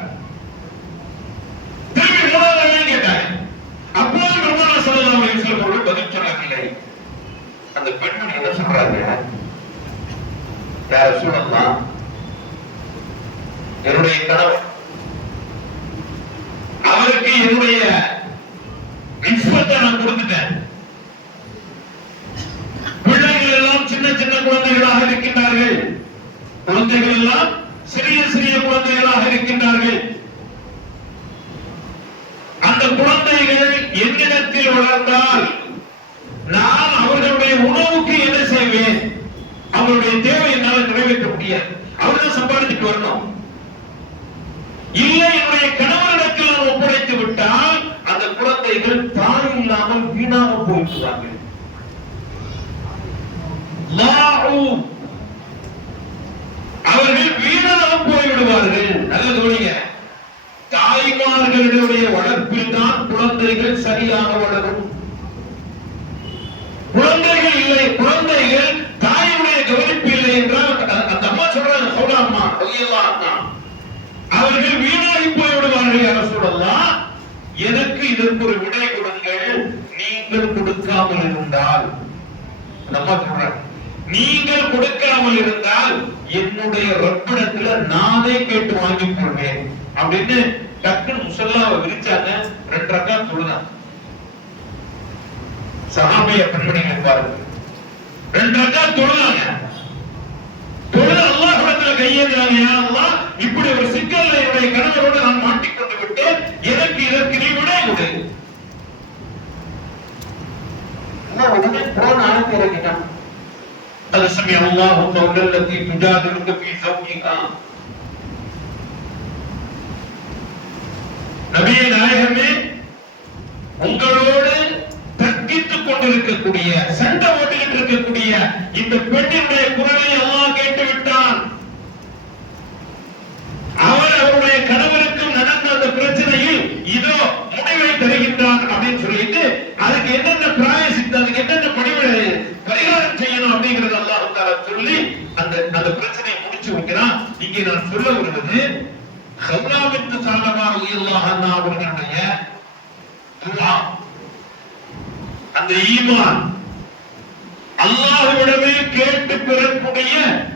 திரும்பி மூணாவது கேட்டார். அப்போதும் பெருமானார் ஸல்லல்லாஹு அலைஹி வஸல்லம் அவர்கள் பதில் சொல்லவில்லை. அந்த பெண்மணி என்ன சொல்றாங்க, யா ரசூலல்லாஹ் என்னுடைய கணவர், அவருக்கு என்னுடைய நிஸ்பத்தை நான் கொடுத்துட்டேன். பிள்ளைகள் எல்லாம் சின்ன சின்ன குழந்தைகளாக இருக்கின்றார்கள். குழந்தைகள் எல்லாம் சிறிய சிறிய குழந்தைகளாக இருக்கின்றார்கள். அந்த குழந்தைகள் என்னிடத்தில் வளர்ந்தால் நான் அவர்களுடைய உணவுக்கு என்ன செய்வேன்? அவருடைய தேவை என்னால் நிறைவேற்ற முடியாது. அவர்தான் சம்பாதிச்சுட்டு வரணும். இல்லை, என்னுடைய கணவரிடத்தில் நான் ஒப்படைத்து விட்டால் அந்த குழந்தைகள் தாய் இல்லாமல் வீணாக போய்விடுவார்கள். தாய்மார்களுடைய வளர்ப்பில் தான் குழந்தைகள் சரியாக வளரும். குழந்தைகள் இல்லை, குழந்தைகள் தாயுடைய கவனிப்பு இல்லை என்றால் அந்த அம்மா சொல்றாங்க, சௌலாம்மா அவர்கள் வீணாகி போய்விடுவார்கள். யார சொல்லலாம், எனக்கு இதற்கு ஒரு விடை கொடுங்கள். நீங்கள் கொடுக்காமல் இருந்தால், நம்ம சொல்றேன், நீங்கள் கொடுக்காமல் இருந்தால் என்னுடைய ரப்பிடத்துல நானே கேட்டு வாங்கிக் கொள்வேன் அப்படின்னு டக்குன்னு முசல்லாவை விரிச்சாங்க. 2 ரக்காத் தொழுதாங்க. சஹாபிய பெண்மணிகள் பாருங்க, 2 ரக்காத் தொழுதாங்க. தொழுது அல்லாஹ்விடத்துல கையேந்திராங்க, யா அல்லாஹ், இப்படி ஒரு சிக்கல்ல என்னுடைய கணவரோடு நான் மாட்டிக்கொண்டு விட்டேன், எனக்கு இதற்கு நீ விடை கொடு. உடனே குர்ஆன் ஆயத்தை இறக்கிட்டான். அது சமி அல்லாஹு கௌலல் லதி துஜாதிலுக ஃபீ ஸௌஜிஹா. நபியே நாயகமே, உங்களோடு தர்க்கித்துக் கொண்டிருக்கக்கூடிய, சண்டை ஓட்டிக்கிட்டு இருக்கக்கூடிய இந்த பெண்ணினுடைய குரலை அல்லாஹ் கேட்டு விட்டான். அவர் அவருடைய கணவருக்கும் நடந்த அந்த பிரச்சனையில் இதோ முடிவை தருகின்றான் அப்படின்னு சொல்லிட்டு அதுக்கு என்னென்ன பிராயசித்து, அதுக்கு என்னென்ன பரிகாரம் செய்யணும் அப்படிங்கறது அல்லாஹ் தஆலா சொல்லி அந்த பிரச்சனையை முடிச்சு வைக்கிறான். இங்கே நான் சொல்ல வருவது, ஹவ்லா பின்த் ஸலமா ரலியல்லாஹு அன்ஹா அவர்களுடைய துஆ, அந்த ஈமான், அல்லாஹ்விடமே கேட்டு பெறக்கூடிய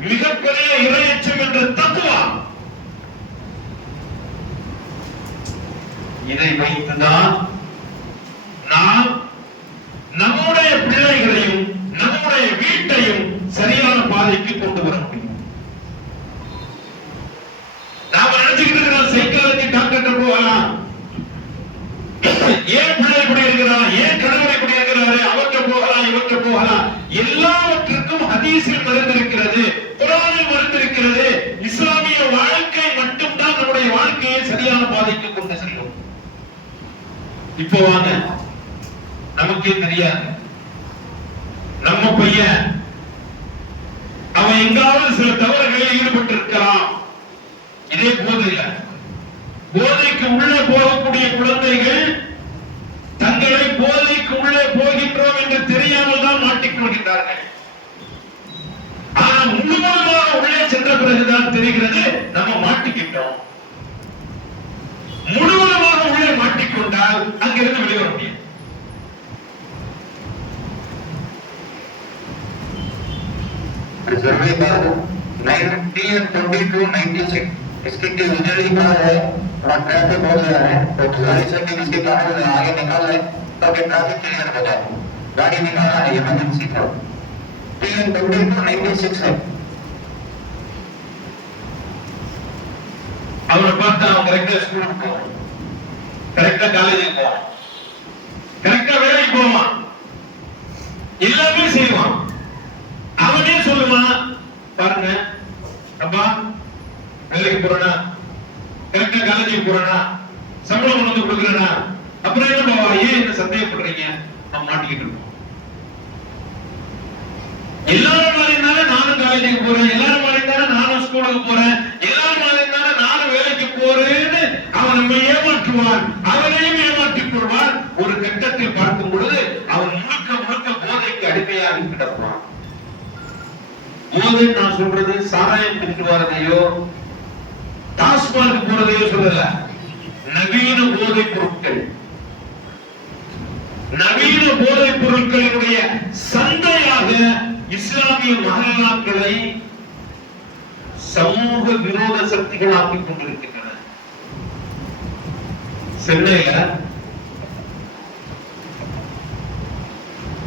மிகப்பெரிய இறையச்சம் என்ற தக்வா, இதை வைத்துதான் நாம் நம்முடைய பிள்ளைகளையும் நம்முடைய வீட்டையும் சரியான பாதைக்கு கொண்டு வர முடியும். நாம நினைச்சுக்கிட்டு இருக்கிறோம், சைக்கிள் வச்சு டாக்டர் போகலாம், ஏன் பிள்ளை இப்படி இருக்கிறான், ஏன் கணவர் இப்படி இருக்கிறாரு, அவற்றை போகலாம் இவற்றை போகலாம். எல்லாவற்றுக்கும் ஹதீஸில் மறந்திருக்கிறது, குர்ஆனில் மறந்திருக்கிறது. இஸ்லாமிய வாழ்க்கை மட்டும்தான் நம்முடைய வாழ்க்கையை சரியான பாதைக்கு கொண்டு செல்லும். இப்போ வாங்க, நமக்கே தெரியாது, நம்ம பையன் அவன் எங்காவது சில தவறுகளில் ஈடுபட்டு இருக்கலாம். இதே போதையில, போதைக்கு உள்ளே போகக்கூடிய குழந்தைகள் தங்களை போதைக்கு உள்ளே போகின்றோம் என்று தெரியாமல் தான் மாட்டிக்கொள்கின்றார்கள். ஆனால் முழுவதுமாக உள்ளே சென்ற பிறகுதான் தெரிகிறது நம்ம மாட்டிக்கிட்டோம். முழுவதுமாக உள்ளே மாட்டிக்கொண்டால் அங்கிருந்து வெளிவர முடியும். सर्वे का 1922-96 इसकी यूजली क्या है, और ट्रैफिक हो गया है तो गाड़ी से भी इसके कारण आगे निकाल है ताकि ट्रैफिक क्लियर हो जाए, गाड़ी निकालना है इमरजेंसी था। 1922-96 है। அவரை பார்த்தா அவன் கரெக்டா ஸ்கூலுக்கு போவான், கரெக்டா காலேஜுக்கு போவான், கரெக்டா வேலைக்கு போவான், எல்லாமே செய்வான். அவனே சொல்லுவான், பாருங்க அப்பா வேலைக்கு போறனா, கரெக்டா காலேஜுக்கு போறனா, சம்பளம் கொண்டு வந்து கொடுக்குறனா, அப்புறம் என்ன பாவா ஏன் என்ன சந்தேகப்படுறீங்க, அவன் மாட்டிக்கிட்டு இருப்பான். எல்லாரும் மாதிரி இருந்தாலும் நானும் காலேஜுக்கு போறேன், எல்லாரும் மாதிரி இருந்தாலும் நானும் ஸ்கூலுக்கு போறேன், எல்லாரும் மாதிரி இருந்தாலும் நானும் வேலைக்கு போறேன்னு அவன் நம்ம ஏமாற்றுவான், அவனையும் ஏமாற்றிக் கொள்வான். ஒரு கட்டத்தில் பார்க்கும் பொழுது அவன் முழுக்க முழுக்க போதைக்கு அடிமையாக கிடப்பான். போதை நான் சொல்றது சாராயம் குடித்து வரதையோ டாஸ்மாக் போறதையோ சொல்லல, நவீன போதை பொருட்கள், நவீன போதை பொருட்களினுடைய சந்தையாக இஸ்லாமிய மஹல்லாக்களை சமூக விரோத சக்திகள் ஆக்கிக் கொண்டிருக்கின்றன. சென்னையில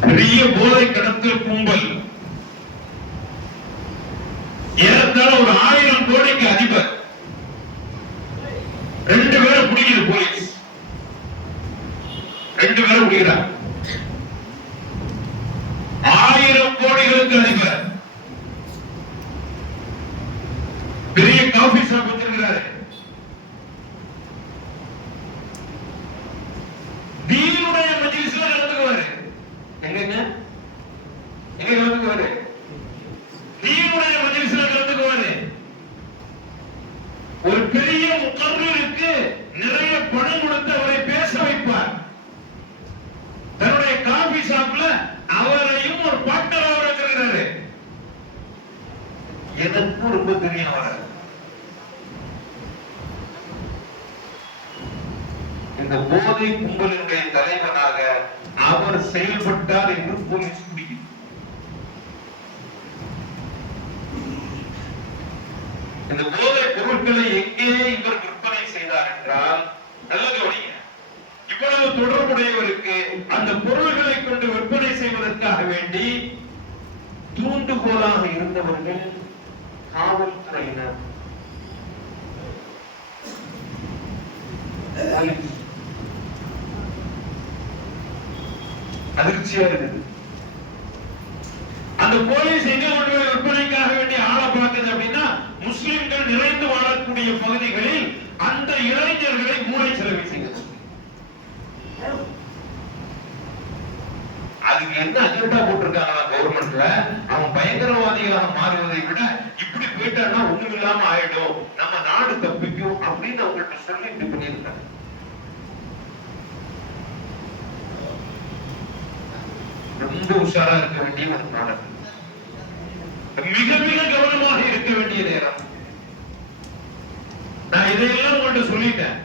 பெரிய போதை கடத்தல் கும்பல், ஏறத்தாழ ஒரு 1000 கோடிக்கு அதிபர், 2 பேரை பிடிக்குது போலீஸ், 2 பேரை பிடிக்கிறார். 1000 கோடிகளுக்கு அதிபர், பெரிய காபி ஷாப் வச்சிருக்கிறாரு. தீனுடைய மஜ்லிஸ்ல நடந்துக்குவாரு. எங்கங்க எங்க நடந்துக்குவாரு? தீனுடைய மஜ்லிஸ்ல நடந்துக்குவாரு. ஒரு பெரிய முகர்ரிருக்கு நிறைய பணம் இருக்கிறாப்புல அவரையும் ஒரு பார்ட்னரா வச்சிருக்கிறாரு. எனக்கும் ரொம்ப தெரியும் அவரை. இந்த போதை கும்பலினுடைய தலைவனாக அவர் செயல்பட்டார் என்று போலீஸ் பிடிக்கும். இந்த போதை பொருட்களை எங்கே இவர் விற்பனை செய்தார் என்றால், நல்ல கவனிங்க, இவ்வளவு தொடர்புடையவருக்கு அந்த பொருள்களை கொண்டு விற்பனை செய்வதற்காக வேண்டி தூண்டுகோலாக இருந்தவர்கள் காவல்துறையினர். அதிர்ச்சியா இருக்குது. அந்த போலீஸ் எங்க கொண்டு போய் விற்பனைக்காக வேண்டிய ஆளை பார்க்குது அப்படின்னா, முஸ்லிம்கள் நிறைந்து வாழக்கூடிய பகுதிகளில் அந்த இளைஞர்களை மூளை செலவு செய்கிறது. அதுக்கு என்ன அஜெண்டா போட்டிருக்காங்க கவர்மெண்ட்ல, அவன் பயங்கரவாதிகளாக மாறுவதை விட இப்படி போயிட்டான்னா ஒண்ணும் இல்லாம ஆயிடும், நம்ம நாடு தப்பிக்கும் அப்படின்னு அவங்கள்ட்ட சொல்லி இப்படி பண்ணியிருக்காங்க. ரொம்ப உஷாரா இருக்க வேண்டிய ஒரு நாடகம், மிக மிக கவனமாக இருக்க வேண்டிய நேரம். நான் இதையெல்லாம் உங்கள்கிட்ட சொல்லிட்டேன்.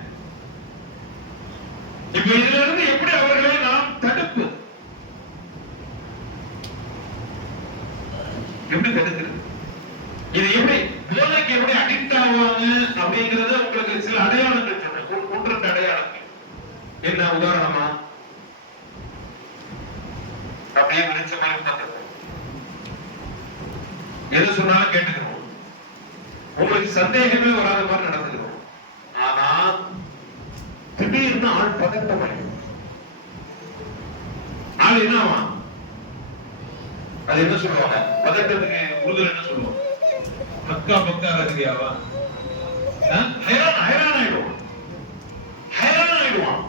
இப்ப இதுல இருந்து எப்படி அவர்களை நாம் தடுப்பு, எப்படி தடுக்கிறது, இது எப்படி போதைக்கு எப்படி அடிக்ட் ஆவாங்க அப்படிங்கறத உங்களுக்கு சில அடையாளங்கள் சொன்னேன். ஒன்று அடையாளங்கள் என்ன, உதாரணமா அப்படியே விரிச்ச மாதிரி பார்த்துருக்கோம், எது சொன்னாலும் கேட்டுக்கிறோம், உங்களுக்கு சந்தேகமே வராத மாதிரி நடந்துக்கிறோம். ஆனா திடீர்னு ஆள் பதட்டமாயிடும். ஆள் என்னவா, அது என்ன சொல்லுவாங்க, பதட்டத்துக்கு உறுதல் என்ன சொல்லுவாங்க, பக்கா பக்கா ரகதியாவா, ஹைரான் ஆயிடுவான், ஹைரான் ஆயிடுவான்.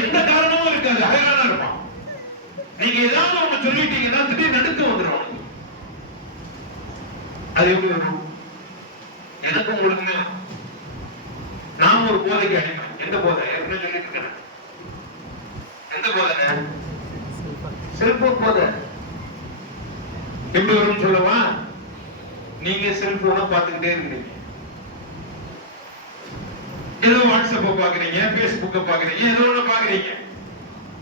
எந்த காரணமும் இருக்காது, ஹைரானா இருப்பான். நீங்க ஏதாவது ஒண்ணு சொல்லிட்டீங்கன்னா திடீர்னு நடுக்க வந்துடும். அது எப்படி வரும், எனக்கு உங்களுக்குமே. நாம ஒரு போதைக்கு அடிமை. எந்த போதை, என்ன சொல்லிட்டு இருக்கேன், எந்த போதை, செல்போன் போதை. எப்படி வரும்னு சொல்லவா, நீங்க செல்போனை பார்த்துக்கிட்டே இருக்கீங்க, ஏதோ வாட்ஸ்அப்ப பாக்குறீங்க, பேஸ்புக்க பாக்குறீங்க, ஏதோ ஒண்ணு பாக்குறீங்க,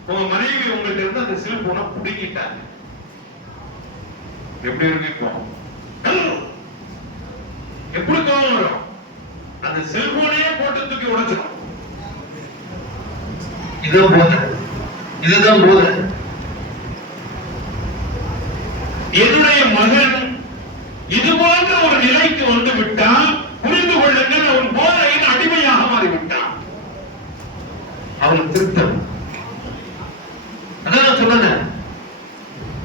உங்க மனைவி உங்கள்ட்ட இருந்து அந்த செல்போனை பிடிக்கிட்டாங்க. எப்படி இருக்கும், எப்படி கோவம் வரும், அந்த செல்போனையே போட்டு தூக்கி உடைச்சிடும். இதுதான் போதை, இதுதான் போதை. என்னுடைய மகன் இது போன்ற ஒரு நிலைக்கு வந்து விட்டால் புரிந்து கொள்ளுங்கள், அவன் போதையின் அடிமையாக மாறிவிட்டான். அவன் திருத்தம். அதான் நான் சொன்னேன்,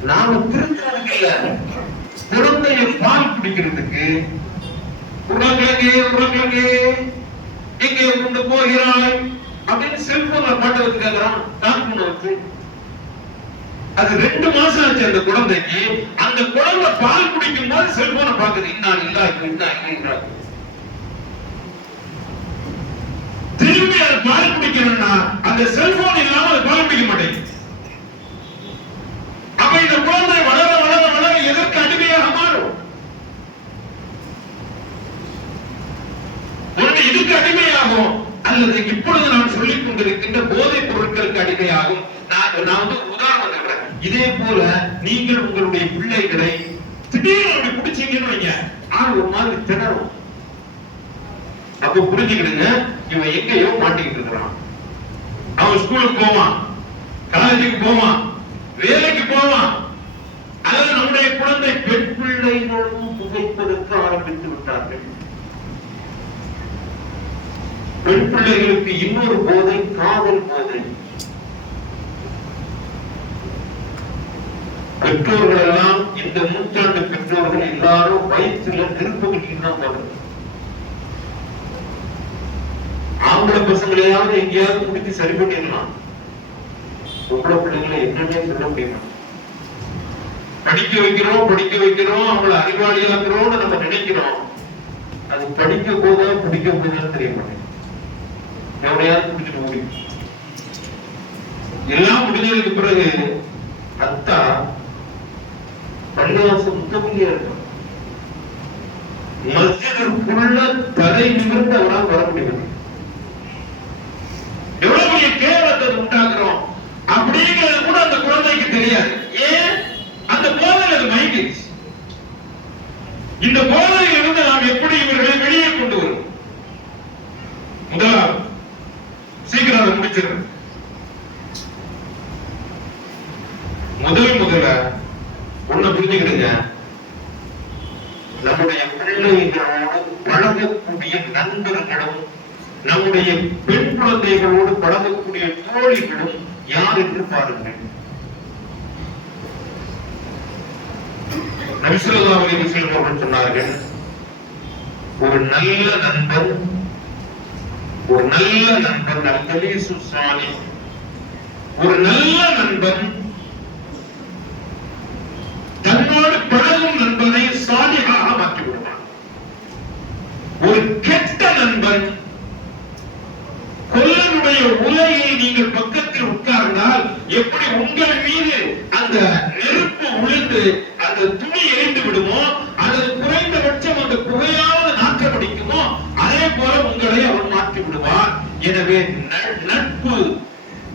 நாம திருத்தறதுக்கு இல்ல, குழந்தைய பால் பிடிக்கிறதுக்கு உருளைக்கிழங்கு எங்கே கொண்டு போகிறாய் அப்படின்னு செல்போன்ல பாட்டு வச்சு கேட்கிறான். டாக்டர் வச்சு அது 2 மாசம் ஆச்சு அந்த குழந்தைக்கு. அந்த குழந்தை பால் குடிக்கும் போது செல்போனை பாக்குது, இன்னான் இல்ல. திரும்பி அது பால் குடிக்கணும்னா அந்த செல்போன் இல்லாம அது பால் குடிக்க மாட்டேங்குது. அப்ப இந்த குழந்தை வளர வளர வளர எதற்கு அடிமையாக மாறும், ஒன்று இதுக்கு அடிமையாகும், அல்லது இப்பொழுது நான் சொல்லிக் கொண்டிருக்கின்ற போதைப் பொருட்களுக்கு அடிமையாகும். நான் வந்து உதாரணம் சொல்றேன். இதே போல நீங்கள் உங்களுடைய பிள்ளைகளை திடீர்னு அப்படி பிடிச்சீங்கன்னு வைங்க, ஆள் ஒரு மாதிரி திணறும். அப்ப புரிஞ்சுக்கிடுங்க, இவன் எங்கேயோ மாட்டிக்கிட்டு இருக்கிறான். அவன் ஸ்கூலுக்கு போவான், காலேஜுக்கு போவான், வேலைக்கு போவான். அல்லது நம்முடைய குழந்தை பெண் பிள்ளைகளும் புகைப்பதற்கு ஆரம்பித்து விட்டார்கள். பெண் பிள்ளைகளுக்கு இன்னொரு போதை, காதல் போதை. பெற்றோர்கள் எல்லாம், இந்த நூற்றாண்டு பெற்றோர்கள் எல்லாரும் வயிற்றுல நெருப்பு கட்டிட்டு தான் போடுறது. ஆம்பளை பசங்களையாவது எங்கேயாவது முடித்து சரி பண்ணிடலாம், பொம்பளை பிள்ளைங்களை என்னன்னே சொல்ல முடியும். படிக்க வைக்கிறோம், அவங்களை அறிவாளியாக்குறோம்னு நம்ம நினைக்கிறோம். அது படிக்க போதா பிடிக்க போதான்னு தெரிய மாட்டேங்குது. எவ்வளையாவது பிடிச்சிட்டு முடியும். எல்லாம் முடிஞ்சதுக்கு பிறகு அத்தா பள்ளிவாசல் முத்தமிழியா இருக்கும். மஸ்ஜிதுக்குள்ள தலை நிமிர்ந்து அவரால் வர முடியும். எவ்வளவு பெரிய கேவலத்தை உண்டாக்குறோம் அப்படிங்கிறது கூட அந்த குழந்தைக்கு தெரியாது. ஏன்? அந்த போதையில் அது மயங்கிடுச்சு. இந்த போதையில் இருந்து நாம் எப்படி இவர்களை வெளியே கொண்டு வரும்? முதலாவது சீக்கிரம் அதை முடிச்சிருக்க. முதல்ல ஒண்ணு புரிஞ்சுக்கிடுங்க, நம்முடைய பிள்ளைகளோடு பழகக்கூடிய நண்பர்களும் நம்முடைய பெண் குழந்தைகளோடு பழகக்கூடிய தோழிகளும் யார் என்று பாருங்கள். நபி ஸல்லல்லாஹு அலைஹி வஸல்லம் அவர்கள் சொன்னார்கள், ஒரு நல்ல நண்பன் அல்-கலீசு ஸாலிஹ், ஒரு நல்ல நண்பன் தன்னோடு பழகும் நண்பனை சாலிஹாக மாற்றி விடுவான். ஒரு கெட்ட நண்பன், கொல்லனுடைய உலையை நீங்கள் பக்கத்தில் உட்கார்ந்தால் எப்படி உங்கள் மீது அந்த நெருப்பு விழுந்து அந்த துணி எரிந்து விடுமோ, அல்லது குறைந்தபட்சம் அந்த புகையாவது நாற்றம் அடிக்குமோ, அதே போல உங்களை அவன் மாற்றி விடுவான். எனவே நட்பு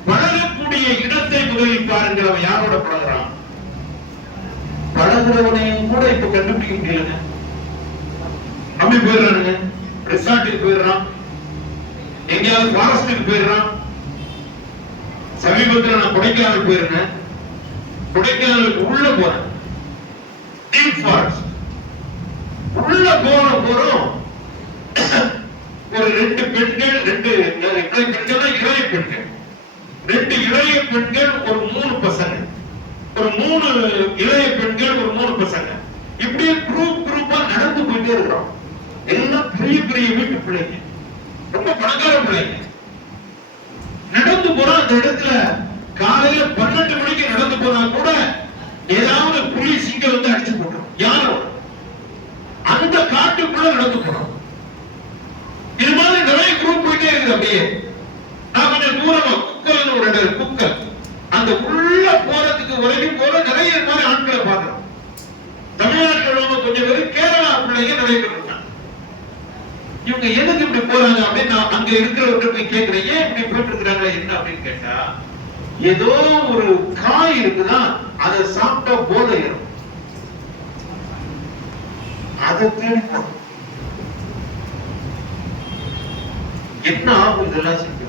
பழகக்கூடிய இடத்தை முதலில் பாருங்கள். அவன் யாரோட பழகுறான்? பழகுறவனையும் கூட இப்ப கண்டுபிடிக்க முடியல. நம்பி போயிடுறானுங்க, ரிசார்ட்டுக்கு போயிடுறான், எங்கேயாவது ஃபாரஸ்டுக்கு போயிடுறான். சமீபத்தில் நான் கொடைக்கானல் போயிருந்தேன். கொடைக்கானலுக்கு உள்ள போறேன், டீப் ஃபாரஸ்ட் உள்ள போறோம். ஒரு 2 பெண்கள், 2 இளைய பெண்கள், 2 இளைய பெண்கள், ஒரு 3 பசங்க, ஒரு 3 இளைய பெண்கள், ஒரு 3 பசங்க, இப்படியே குரூப்பா நடந்து போயிட்டே இருக்கிறோம். எல்லாம் பெரிய பெரிய வீட்டு பிள்ளைங்க, ரொம்ப பணக்கார பிள்ளைங்க. நடந்து போறோம். அந்த இடத்துல காலையில 12 மணிக்கு நடந்து போனா கூட ஏதாவது புலி சிங்கம் வந்து அடிச்சு போட்டுரும், யாரும். அந்த காட்டுக்குள்ள நடந்து போறோம். இது மாதிரி நிறைய குரூப் போயிட்டே இருக்குது. அப்படியே நான் கொஞ்சம் தூரமா குக்கல் ஒரு இடம், குக்கல் அந்த உள்ள போறதுக்கு வரைக்கும் போற நிறைய மாதிரி ஆட்களை பார்க்கிறோம். தமிழ்நாட்டில் உள்ளவங்க கொஞ்சம் பேர், கேரளா பிள்ளைங்க நிறைய பேர் இருக்காங்க. இவங்க எதுக்கு இப்படி போறாங்க அப்படின்னு நான் அங்க இருக்கிறவர்கிட்ட போய் கேட்கிறேன், ஏன் இப்படி போயிட்டு இருக்கிறாங்க என்ன அப்படின்னு கேட்டா, ஏதோ ஒரு காய் இருக்குதான், அதை சாப்பிட்டா போதை ஏறும், அதை தேடி போறோம். என்ன ஆகும் இதெல்லாம் செய்ய?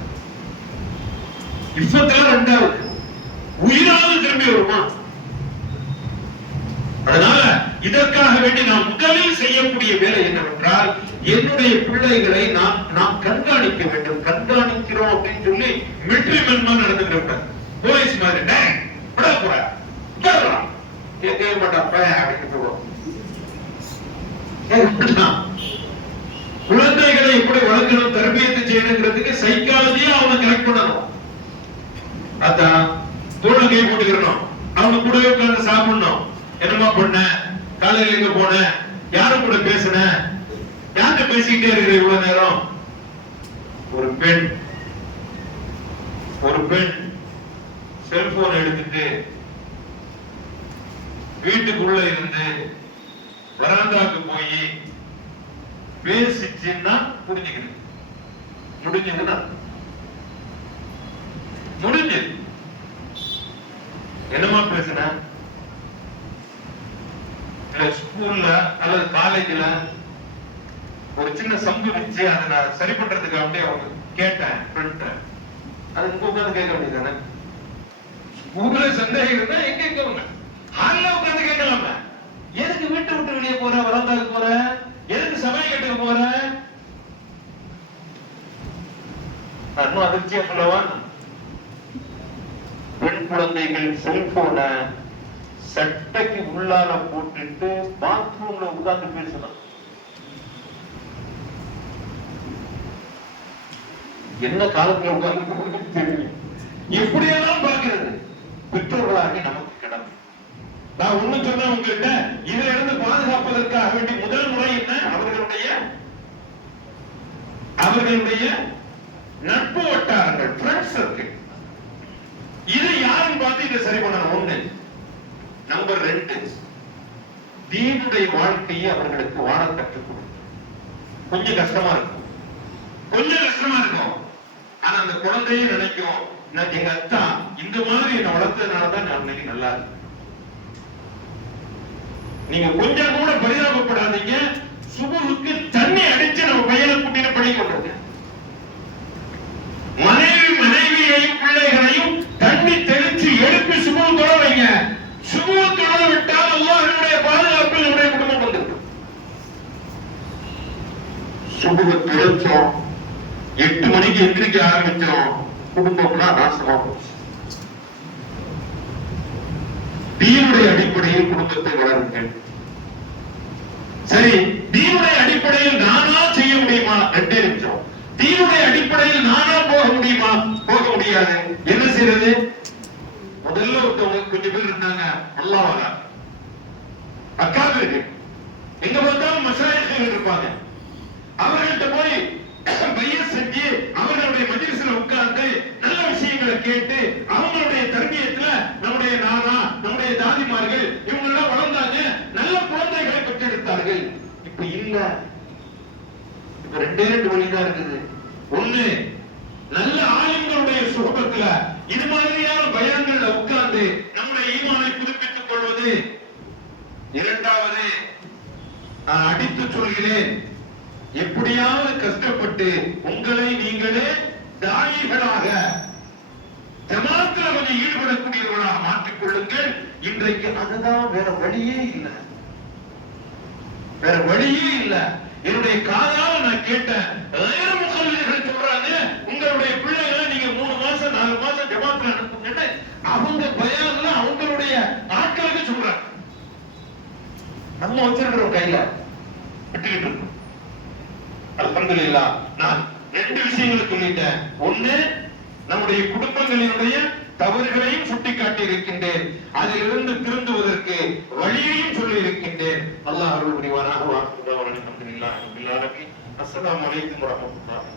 இப்பதான் 2வது உயிராவது திரும்பி வருமா? அதனால இதற்காக வேண்டி நாம் முதலில் செய்யக்கூடிய வேலை என்னவென்றால், என்னுடைய பிள்ளைகளை நாம் கண்காணிக்க வேண்டும். கண்காணிக்கிறோம் அப்படின்னு சொல்லி மிலிட்டரி மேன் நடந்துட்டு போலீஸ் மாதிரி கேட்கவே மாட்டாப்ப அப்படின்னு சொல்லுவோம். குழந்தைகளை எப்படி வளர்க்கணும், தர்பியத்தை செய்யணுங்கிறதுக்கு சைக்காலஜியா அவனை கரெக்ட் பண்ணணும். அதான் தோழ கை போட்டுக்கிறணும், அவங்க கூடவே உட்கார்ந்து சாப்பிடணும். என்னமா பண்ண, காலையில எங்க போன, யாரு கூட பேசுன, யார்கிட்ட பேசிக்கிட்டே இருக்கிற இவ்வளவு நேரம்? ஒரு பெண் செல்போன் எடுத்துட்டு வீட்டுக்குள்ள இருந்து வராண்டாக்கு போய் பேசிச்சுன்னா புரிஞ்சுக்கணும். முடிஞ்சதுன்னா முடிஞ்சது. என்னமா பேசுன? ஸ்கூல்ல அல்லது காலேஜ்ல ஒரு சின்ன சம்பு வச்சு அதை நான் சரி பண்றதுக்கு அப்படியே அவங்க கேட்டேன். அது இங்க உட்காந்து கேட்க வேண்டியதானே? ஸ்கூல்ல சந்தேகம் இருந்தா எங்க இருக்கவங்க ஹால்ல உட்காந்து கேட்கலாம. எதுக்கு வீட்டை விட்டு வெளியே போற, வராந்தாக்கு போற, எதுக்கு சமய கட்டுக்கு போற? இன்னும் அதிர்ச்சியா சொல்லவா, பெண் குழந்தைகள் செல்போனை சட்டைக்கு உள்ளால போட்டுட்டு பாத்ரூம்ல உட்கார்ந்து பேசலாம். என்ன காலத்துல உட்கார்ந்து தெரியும். எப்படியெல்லாம் பார்க்கிறது பெற்றோர்களாக நமக்கு கடமை. நான் ஒண்ணு சொன்ன உங்ககிட்ட, இதுல இருந்து பாதுகாப்பதற்காக வேண்டி முதல் முறை என்ன, அவர்களுடைய நட்பு வட்டாரங்கள், ஃப்ரெண்ட்ஸ் சர்க்கிள். நீங்க சரி பண்ணணும். ஒண்ணு. நம்பர் 2, தீனுடைய வாழ்க்கையை அவர்களுக்கு வாழ கற்றுக் கொடுக்கும். கொஞ்சம் கஷ்டமா இருக்கும், ஆனா அந்த குழந்தையே நினைக்கும், எங்க அத்தா இந்த மாதிரி என்ன வளர்த்ததுனாலதான் நான் இன்னைக்கு நல்லா இருக்கேன். நீங்க கொஞ்சம் கூட பரிதாபப்படாதீங்க. சுபுவுக்கு தண்ணி அடிச்சு நம்ம பையனை கூட்டிட்டு பள்ளி கொண்டு மனைவியையும் பிள்ளைகளையும் தண்ணி தெளிச்சு எழுப்பி சுபுவு தொட வைங்க. சுபுவு தொட விட்டால் அல்லாஹ்வுடைய பாதுகாப்பில் நம்முடைய குடும்பம் வந்திருக்கும். சுபுவை தொலைச்சோம், 8 மணிக்கு எந்திரிக்க ஆரம்பிச்சோம், குடும்பம்னா நாசமாகும். தீனுடைய அடிப்படையில் குடும்பத்தை வளருங்கள். சரி, தீனுடைய அடிப்படையில் நானா செய்ய முடியுமா? 2 நிமிஷம். தீனுடைய அடிப்படையில் நானா போக முடியுமா? போக முடியாது. என்ன செய்யறது? முதல்ல ஒருத்தவங்க கொஞ்சம் பேர் இருந்தாங்க, அல்லாஹ் அக்காது எங்க பார்த்தாலும் மசாயிகள் இருப்பாங்க. அவர்கள்ட்ட போய் பைய செஞ்சு அவர்களுடைய மஜ்லிஸ்ல உட்கார்ந்து நல்ல விஷயங்களை கேட்டு அவங்களுடைய தர்பியத்துல நம்முடைய நானா, நம்முடைய தாதிமார்கள் இவங்க எல்லாம் வளர்ந்தாங்க, நல்ல குழந்தைகளை பெற்றெடுத்தார்கள். இப்ப இல்ல. இப்ப 2 வழிதான் இருக்குது. ஒண்ணு, நல்ல ஆலிம்களுடைய சுகபத்துல இது மாதிரியான பயான்கள்ல உட்கார்ந்து நம்முடைய ஈமானை புதுப்பித்துக் கொள்வது. இரண்டாவது, நான் அடித்து சொல்கிறேன், எப்படியாவது கஷ்டப்பட்டு உங்களை நீங்களே தாயிகளாக ஜமாத்துல கொஞ்சம் ஈடுபடக்கூடியவர்களாக மாற்றிக் கொள்ளுங்கள். இன்றைக்கு அதுதான், வேற வழியே இல்லை. என்னுடைய காதால நான் கேட்டேன், முகல்லிகள் சொல்றாங்க, உங்களுடைய பிள்ளைகளை நீங்க 3 மாசம் 4 மாசம் ஜமாத்துல அனுப்புங்க. அவங்க பயான்ல அவங்களுடைய ஆட்களுக்கு சொல்றாங்க. நம்ம வச்சிருக்கிறோம் கையில விட்டுக்கிட்டு இருக்கோம். அல்ஹம்துலில்லாஹ். நான் 2 விஷயங்களை சொல்லிட்டேன். ஒண்ணு, நம்முடைய குடும்பங்களினுடைய தவறுகளையும் சுட்டிக்காட்டி இருக்கின்றேன், அதிலிருந்து திருந்துவதற்கு வழியையும் சொல்லி இருக்கின்றேன். அல்லாஹ் அருள் புரிவானாக. அஸ்ஸலாமு அலைக்கும் வரஹ்மத்துல்லாஹி.